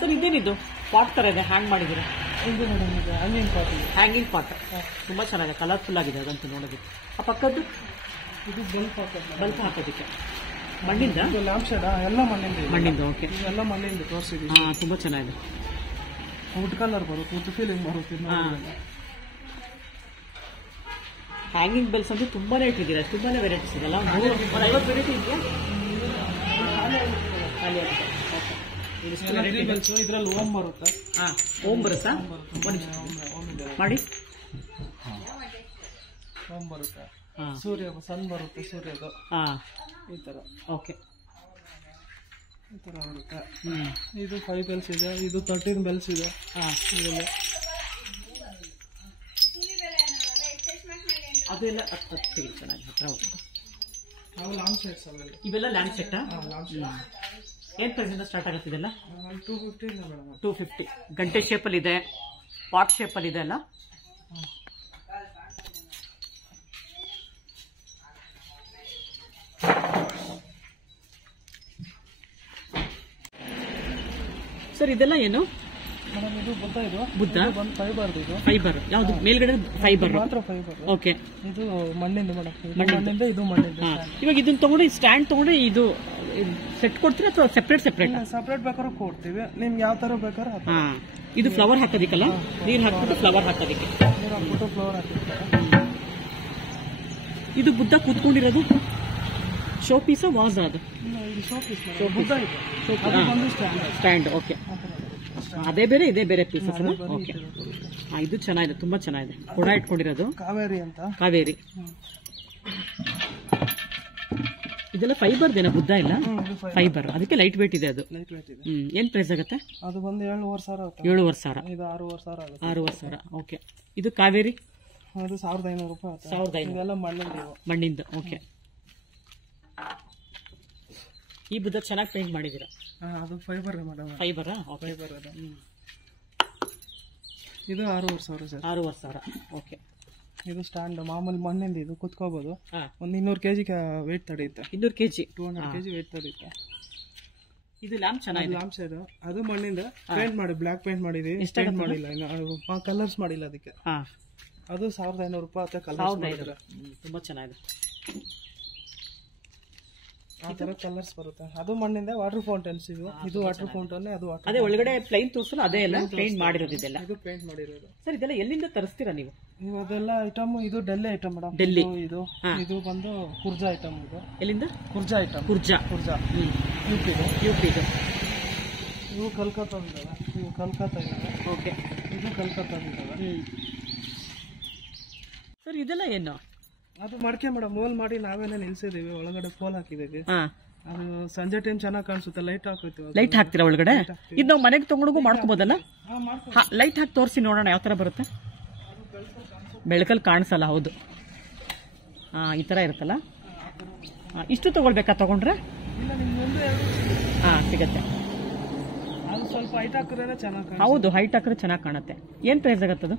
ಸರ್ ಇದೇನಿದು? ಪಾಟ್ ತರ ಇದೆ, ಹ್ಯಾಂಗ್ ಮಾಡಿದ್ರೆ? ಇದು ಮೇಡಮ್, ಇದು ಹ್ಯಾಂಗಿಂಗ್ ಪಾಟ್. ಹ್ಯಾಂಗಿಂಗ್ ಪಾಟ್ ತುಂಬಾ ಚೆನ್ನಾಗಿದೆ, ಕಲರ್ಫುಲ್ ಆಗಿದೆ ಅದಂತೂ ನೋಡೋದಕ್ಕೆ. ಆ ಪಕ್ಕದ್ದು? ಇದು ಬಲ್ಪ್ ಹಾಕೋದು. ಬಲ್ಪ್ ಹಾಕೋದಕ್ಕೆ ಮಣ್ಣಿಂದ? ಲ್ಯಾಂಪ್ ಶೇಡ್ ಎಲ್ಲ ಮಣ್ಣಿಂದ. ಓಕೆ. ಎಲ್ಲ ಮಣ್ಣಿಂದ ತೋರಿಸಿದ್ದೀವಿ. ತುಂಬಾ ಚೆನ್ನಾಗಿದೆ. ವುಡ್ ಕಲರ್ ಬರುತ್ತೆ, ವುಡ್ ಫೀಲಿಂಗ್ ಬರುತ್ತೆ. ಹ್ಯಾಂಗಿಂಗ್ ಬೆಲ್ಸ್ ಅಂತೂ ತುಂಬಾನೇ ಇಟ್ಟಿದ್ದೀರಾ, ತುಂಬಾನೇ ವೆರೈಟೀಸ್ ಇದೆಲ್ಲ. 50 ವೆರೈಟಿ ಇದೆಯಾ? ಖಾಲಿ ಆಗುತ್ತೆ. ಇದರಲ್ಲಿ ಓಮ್ ಬರುತ್ತೆ. ಓಮ್ ಬರುತ್ತಾ? ಮಾಡಿ. ಓಮ್ ಬರುತ್ತೆ. ಸೂರ್ಯ ಸನ್ ಬರುತ್ತೆ, ಸೂರ್ಯದು ಈ ತರ. ಓಕೆ. ಈ ತರ ಬರುತ್ತೆ. ಇದು 5 ಬೆಲ್ಸ್ ಇದೆ. ಇದು 13 ಬೆಲ್ಸ್ ಇದೆ. ಅದೆಲ್ಲ ತೆಗಿ ಚೆನ್ನಾಗಿ ಹತ್ರ ಹೋಗಿ. ಲ್ಯಾಂಪ್ ಸೆಟ್ಸ್ ಅವೆಲ್ಲ. ಇವೆಲ್ಲ ಲ್ಯಾಂಪ್ ಸೆಟ್. ಏನ್ ಪ್ರೈಸ್ ಇಂದ ಸ್ಟಾರ್ಟ್ ಆಗುತ್ತೆ ಇದೆಲ್ಲ? 250 ಇದೆ ಮೇಡಮ್. 250. ಗಂಟೆ ಶೇಪಲ್ಲಿ ಇದೆ, ಪಾಟ್ ಶೇಪಲ್ಲಿ ಇದೆ ಅಲ್ಲ? ಸರ್ ಇದೆಲ್ಲ ಏನು ಮೇಡಮ್? ಇದು ಬುದ್ಧ. ಇದು ಬುದ್ಧ ಬಂದು ಫೈಬರ್. ಇದು ಫೈಬರ್. ಯಾವುದು ಮೇಲ್ಗಡೆ? ಫೈಬರ್ ಮಾತ್ರ ಫೈಬರ್. ಓಕೆ. ಇದು ಮಣ್ಣಿಂದ ಮೇಡಮ್. ಮಣ್ಣಿಂದ, ಇದು ಮಣ್ಣಿಂದ. ಇವಾಗ ಇದನ್ನ ತಗೊಂಡು ಸ್ಟ್ಯಾಂಡ್ ತಗೊಂಡು ಇದು ಸೆಟ್ ಕೊಡ್ತೀರಾ ಅಥವಾ ಸೆಪರೇಟ್? ಸೆಪರೇಟ್ ಬೇಕಾದ್ರೂ ಕೊಡ್ತೀವಿ, ನಿಮ್ಗೆ ಯಾವ ತರ ಬೇಕಾದ್ರೂ. ಇದು ಫ್ಲವರ್ ಹಾಕೋದಿಕ್ಕಲ್ಲ? ನೀರು ಹಾಕ್ಬಿಟ್ಟು ಫ್ಲವರ್ ಹಾಕೋದಿಕ್ಕೆ. ನೀರು ಹಾಕ್ಬಿಟ್ಟು ಫ್ಲವರ್ ಹಾಕಿರ್ತಾರೆ. ಇದು ಬುದ್ಧ ಕೂತ್ಕೊಂಡಿರೋದು ಶೋ ಪೀಸ್ ವಾಸ್? ಅದು ಶೋ ಪೀಸ್ ಬುದ್ಧ ಇದೆ. ಸ್ಟ್ಯಾಂಡ್. ಓಕೆ. ಅದೇ ಬೇರೆ ಇದೇ ಬೇರೆ ಪೀಸಸ್? ಓಕೆ. ಇದು ಚೆನ್ನಾಗಿದೆ, ತುಂಬಾ ಚೆನ್ನಾಗಿದೆ. ಕೊಡ ಇಟ್ಕೊಂಡಿರೋದು ಕಾವೇರಿ ಅಂತ. ಕಾವೇರಿ. ಇದೆಲ್ಲ ಫೈಬರ್ದೇನ ಬುದ್ಧ ಇಲ್ಲ? ಫೈಬರ್, ಅದಕ್ಕೆ ಲೈಟ್ ವೇಟ್ ಇದೆ. ಅದು ಲೈಟ್ ವೇಟ್ ಇದೆ. ಏನ್ ಪ್ರೈಸ್ ಆಗುತ್ತೆ? ಅದು ಬಂದು 7,500 7,500. ಇದು 6,500 ಆಗುತ್ತೆ. 6,500. ಓಕೆ. ಇದು ಕಾವೇರಿ ಅದು 1,500 ರೂಪಾಯಿ. 1,500. ಇದೆಲ್ಲ ಮಣ್ಣಿಂದ. ಓಕೆ. ಈ ಬುದ್ಧ ಚೆನ್ನಾಗಿ ಪೇಂಟ್ ಮಾಡಿದ್ದೀರಾ. ಅದು ಫೈಬರ್ ಮೇಡಮ್. ಫೈಬರಾ? ಫೈಬರ್ ಅದು. ಇದು 6,500 ಸರ್. 6,500. ಓಕೆ. ಇದು ಸ್ಟ್ಯಾಂಡ್ ಮಾಮೂಲಿ ಮಣ್ಣಿಂದ. ಇದು ಕುತ್ಕೋಬಹುದು. ಒಂದು 200 kg ವೇಟ್ ತಡೆಯುತ್ತೆ. 200 kg 200 kg ವೇಟ್ ತಡೆಯುತ್ತೆ. ಇದು ಲ್ಯಾಂಪ್ ಚೆನ್ನಾಗಿದೆ. ಲ್ಯಾಂಪ್ ಸೈಡ್ ಅದು ಮಣ್ಣಿಂದ ಪೇಂಟ್ ಮಾಡಿ, ಬ್ಲಾಕ್ ಪೇಂಟ್ ಮಾಡಿದೀವಿ. ಪೇಂಟ್ ಮಾಡಿಲ್ಲ ಇನ್ನು, ಕಲರ್ಸ್ ಮಾಡಿಲ್ಲ ಅದಕ್ಕೆ. ಅದು 1,500 ರೂಪಾಯಿ ಆಗುತ್ತೆ. ಕಲರ್ಸ್ ತುಂಬಾ ಚೆನ್ನಾಗಿದೆ. ಆ ತರ ಕಲರ್ಸ್ ಬರುತ್ತೆ. ಅದು ಮಣ್ಣಿಂದ. ವಾಟರ್ ಫೌಂಟೈನ್ಸ್ ಇವು. ಇದು ವಾಟರ್ ಫೌಂಟೈನ್. ಅದು ಅದೇ ಒಳಗಡೆ ಪ್ಲೈನ್ ತೋರಿಸಲು ಅದೇ ಎಲ್ಲ ಪೇಂಟ್ ಮಾಡಿರೋದು. ಇದೆಲ್ಲ ಇದು ಪೇಂಟ್ ಮಾಡಿರೋದು ಸರ್. ಇದೆಲ್ಲ ಎಲ್ಲಿಂದ ತರಿಸ್ತೀರಾ ನೀವು? ಅದೆಲ್ಲ ಐಟಮ್ ಇದು ಡೆಲ್ಲಿ ಐಟಮ್ ಮೇಡಮ್. ಡೆಲ್ಲಿ. ಇದು ಬಂದು ಕುರ್ಜಾ ಐಟಮ್. ಇದು ಎಲ್ಲಿಂದ? ಕುರ್ಜಾ ಐಟಮ್. ಕುರ್ಜಾ. ಯುಪಿ. ಇವು ಕಲ್ಕತ್ತಾದಿದ್ದಾವೆ. ಇವು ಕಲ್ಕತ್ತಾ ಇದ್ದಾವೆ. ಓಕೆ. ಇದು ಕಲ್ಕತ್ತಾದಿದ್ದಾವೆ. ಸರ್ ಇದೆಲ್ಲ ಏನು? ಅದು ಮಡಕೆ ಮೇಡಮ್. ಹೋಲ್ ಮಾಡಿ ನಾವೇನೇ ನಿಲ್ಸಿದೀವಿ. ಒಳಗಡೆ ಪೋಲ್ ಹಾಕಿದೀವಿ. ಅದು ಸಂಜೆ ಟೈಮ್ ಚೆನ್ನಾಗಿ ಕಾಣಿಸುತ್ತೆ. ಲೈಟ್ ಹಾಕುತ್ತೀವಿ. ಲೈಟ್ ಹಾಕ್ತೀರಾ ಒಳಗಡೆ? ಇದು ನಾವು ಮನೆಗೆ ತಗೊಂಡೋಗು ಮಾಡ್ಕೋಬೋದಲ್ಲ? ಲೈಟ್ ಹಾಕಿ ತೋರಿಸಿ ನೋಡೋಣ ಯಾವ ತರ ಬರುತ್ತೆ. ಬೆಳಕಲ್ಲಿ ಕಾಣಿಸಲ್ಲ. ಹೌದು. ಈ ತರ ಇರುತ್ತಲ್ಲ. ಇಷ್ಟು ತಗೊಳ್ಬೇಕಾ? ತಗೊಂಡ್ರೆ ಸಿಗತ್ತೆ. ಅದು ಸ್ವಲ್ಪ ಹೈಟ್ ಹಾಕಿದ್ರೆ ಚೆನ್ನಾಗಿ. ಹೌದು, ಹೈಟ್ ಹಾಕಿದ್ರೆ ಚೆನ್ನಾಗಿ ಕಾಣುತ್ತೆ. ಏನ್ ಪ್ರೈಸ್ ಆಗತ್ತದು?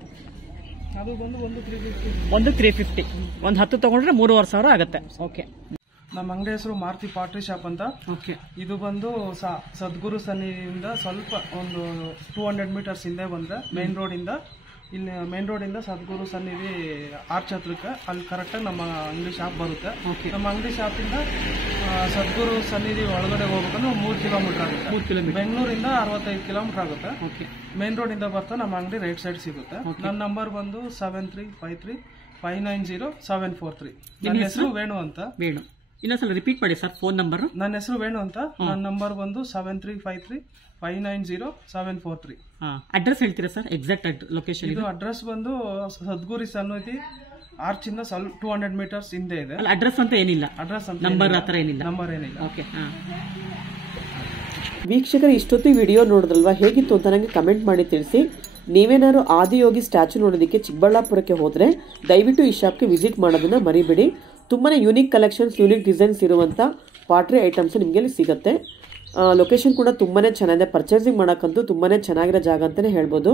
ಅದು ಬಂದು ಒಂದು 350. ಒಂದು 350. ಒಂದು 10 ತಗೊಂಡ್ರೆ 3,500 ಆಗುತ್ತೆ. ಓಕೆ. ನಮ್ಮ ಅಂಗಡಿ ಹೆಸರು ಮಾರುತಿ ಪಾಟ್ರಿ ಶಾಪ್ ಅಂತ. ಓಕೆ. ಇದು ಬಂದು ಸದ್ಗುರು ಸನ್ನಿಧಿಯಿಂದ ಸ್ವಲ್ಪ ಒಂದು 200 ಮೀಟರ್ಸ್ ಹಿಂದೆ ಬಂದ್ರೆ ಮೇನ್ ರೋಡ್ ಇಂದ, ಇಲ್ಲಿ ಮೇನ್ ರೋಡ್ ಇಂದ ಸದ್ಗುರು ಸನ್ನಿಧಿ ಆರ್ಚ್ ಹತ್ರಕ್ಕೆ ಅಲ್ಲಿ ಕರೆಕ್ಟಾಗಿ ನಮ್ಮ ಅಂಗಡಿ ಶಾಪ್ ಬರುತ್ತೆ. ನಮ್ಮ ಅಂಗಡಿ ಶಾಪ್ ಇಂದ ಸದ್ಗುರು ಸನ್ನಿಧಿ ಒಳಗಡೆ ಹೋಗ್ಬೇಕಂದ್ರೆ 3 ಕಿಲೋಮೀಟರ್ ಆಗುತ್ತೆ. 3 ಕಿಲೋಮೀಟರ್. ಬೆಂಗಳೂರಿಂದ 65 ಕಿಲೋಮೀಟರ್ ಆಗುತ್ತೆ. ಮೇನ್ ರೋಡ್ ಇಂದ ಬರ್ತಾ ನಮ್ಮ ಅಂಗಡಿ ರೈಟ್ ಸೈಡ್ ಸಿಗುತ್ತೆ. ನನ್ನ ನಂಬರ್ ಬಂದು 7353590743. ನನ್ನ ಹೆಸರು ವೇಣು ಅಂತ. ವೇಣು. ಇನ್ನೊಂದ್ಸಲ ರಿಪೀಟ್ ಮಾಡಿ ಸರ್ ಫೋನ್ ನಂಬರ್. ನನ್ನ ಹೆಸರು ವೇಣು ಅಂತ. ನನ್ನ ನಂಬರ್ ಬಂದು 7353590743. ಅಡ್ರೆಸ್ ಹೇಳ್ತೀರಾ ಸರ್? Exact location. ಇದು ಅಡ್ರೆಸ್ ಬಂದು ಸದ್ಗುರು ಸನ್ನಿಧಿ ಆರ್ಚ್ ಇಂದ ಸ್ವಲ್ಪ 200 ಮೀಟರ್ಸ್ ಹಿಂದೆ ಇದೆ. ಅಡ್ರೆಸ್ ಅಂತ ಏನಿಲ್ಲ. ಅಡ್ರೆಸ್ ಅಂತ ನಂಬರ್ ಆತರ ಏನಿಲ್ಲ. ನಂಬರ್ ಏನಿಲ್ಲ. ಓಕೆ. ವೀಕ್ಷಕರು, ಇಷ್ಟೊತ್ತು ವಿಡಿಯೋ ನೋಡಿದ್ರಲ್ವಾ? ಹೇಗಿತ್ತು ಅಂತ ನನಗೆ ಕಮೆಂಟ್ ಮಾಡಿ ತಿಳಿಸಿ. ನೀವೇನಾದ್ರು ಆದಿಯೋಗಿ ಸ್ಟ್ಯಾಚು ನೋಡೋದಕ್ಕೆ ಚಿಕ್ಕಬಳ್ಳಾಪುರಕ್ಕೆ ಹೋದ್ರೆ ದಯವಿಟ್ಟು ಈ ಶಾಪ್ಗೆ ವಿಸಿಟ್ ಮಾಡೋದನ್ನ ಮರಿಬೇಡಿ. ತುಂಬಾನೇ ಯೂನಿಕ್ ಕಲೆಕ್ಷನ್ಸ್, ಯೂನಿಕ್ ಡಿಸೈನ್ಸ್ ಇರುವಂತ ಪಾಟ್ರಿ ಐಟಮ್ಸ್ ನಿಮಗೆ ಸಿಗುತ್ತೆ. ಲೊಕೇಶನ್ ಕೂಡ ತುಂಬಾನೇ ಚೆನ್ನಾಗಿದೆ. ಪರ್ಚೇಸಿಂಗ್ ಮಾಡೋಕ್ಕಂತೂ ತುಂಬಾನೇ ಚೆನ್ನಾಗಿರೋ ಜಾಗ ಅಂತಾನೆ ಹೇಳ್ಬೋದು.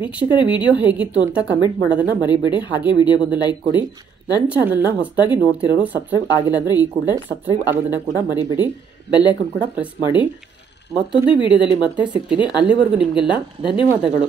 ವೀಕ್ಷಕರ, ವಿಡಿಯೋ ಹೇಗಿತ್ತು ಅಂತ ಕಮೆಂಟ್ ಮಾಡೋದನ್ನ ಮರಿಬೇಡಿ. ಹಾಗೆ ವಿಡಿಯೋಗೊಂದು ಲೈಕ್ ಕೊಡಿ. ನನ್ನ ಚಾನಲ್ನ ಹೊಸದಾಗಿ ನೋಡ್ತಿರೋರು ಸಬ್ಸ್ಕ್ರೈಬ್ ಆಗಿಲ್ಲ ಅಂದರೆ ಈ ಕೂಡಲೇ ಸಬ್ಸ್ಕ್ರೈಬ್ ಆಗೋದನ್ನ ಕೂಡ ಮರಿಬೇಡಿ. ಬೆಲ್ ಐಕಾನ್ ಕೂಡ ಪ್ರೆಸ್ ಮಾಡಿ. ಮತ್ತೊಂದು ವಿಡಿಯೋದಲ್ಲಿ ಮತ್ತೆ ಸಿಗ್ತೀನಿ. ಅಲ್ಲಿವರೆಗೂ ನಿಮಗೆಲ್ಲ ಧನ್ಯವಾದಗಳು.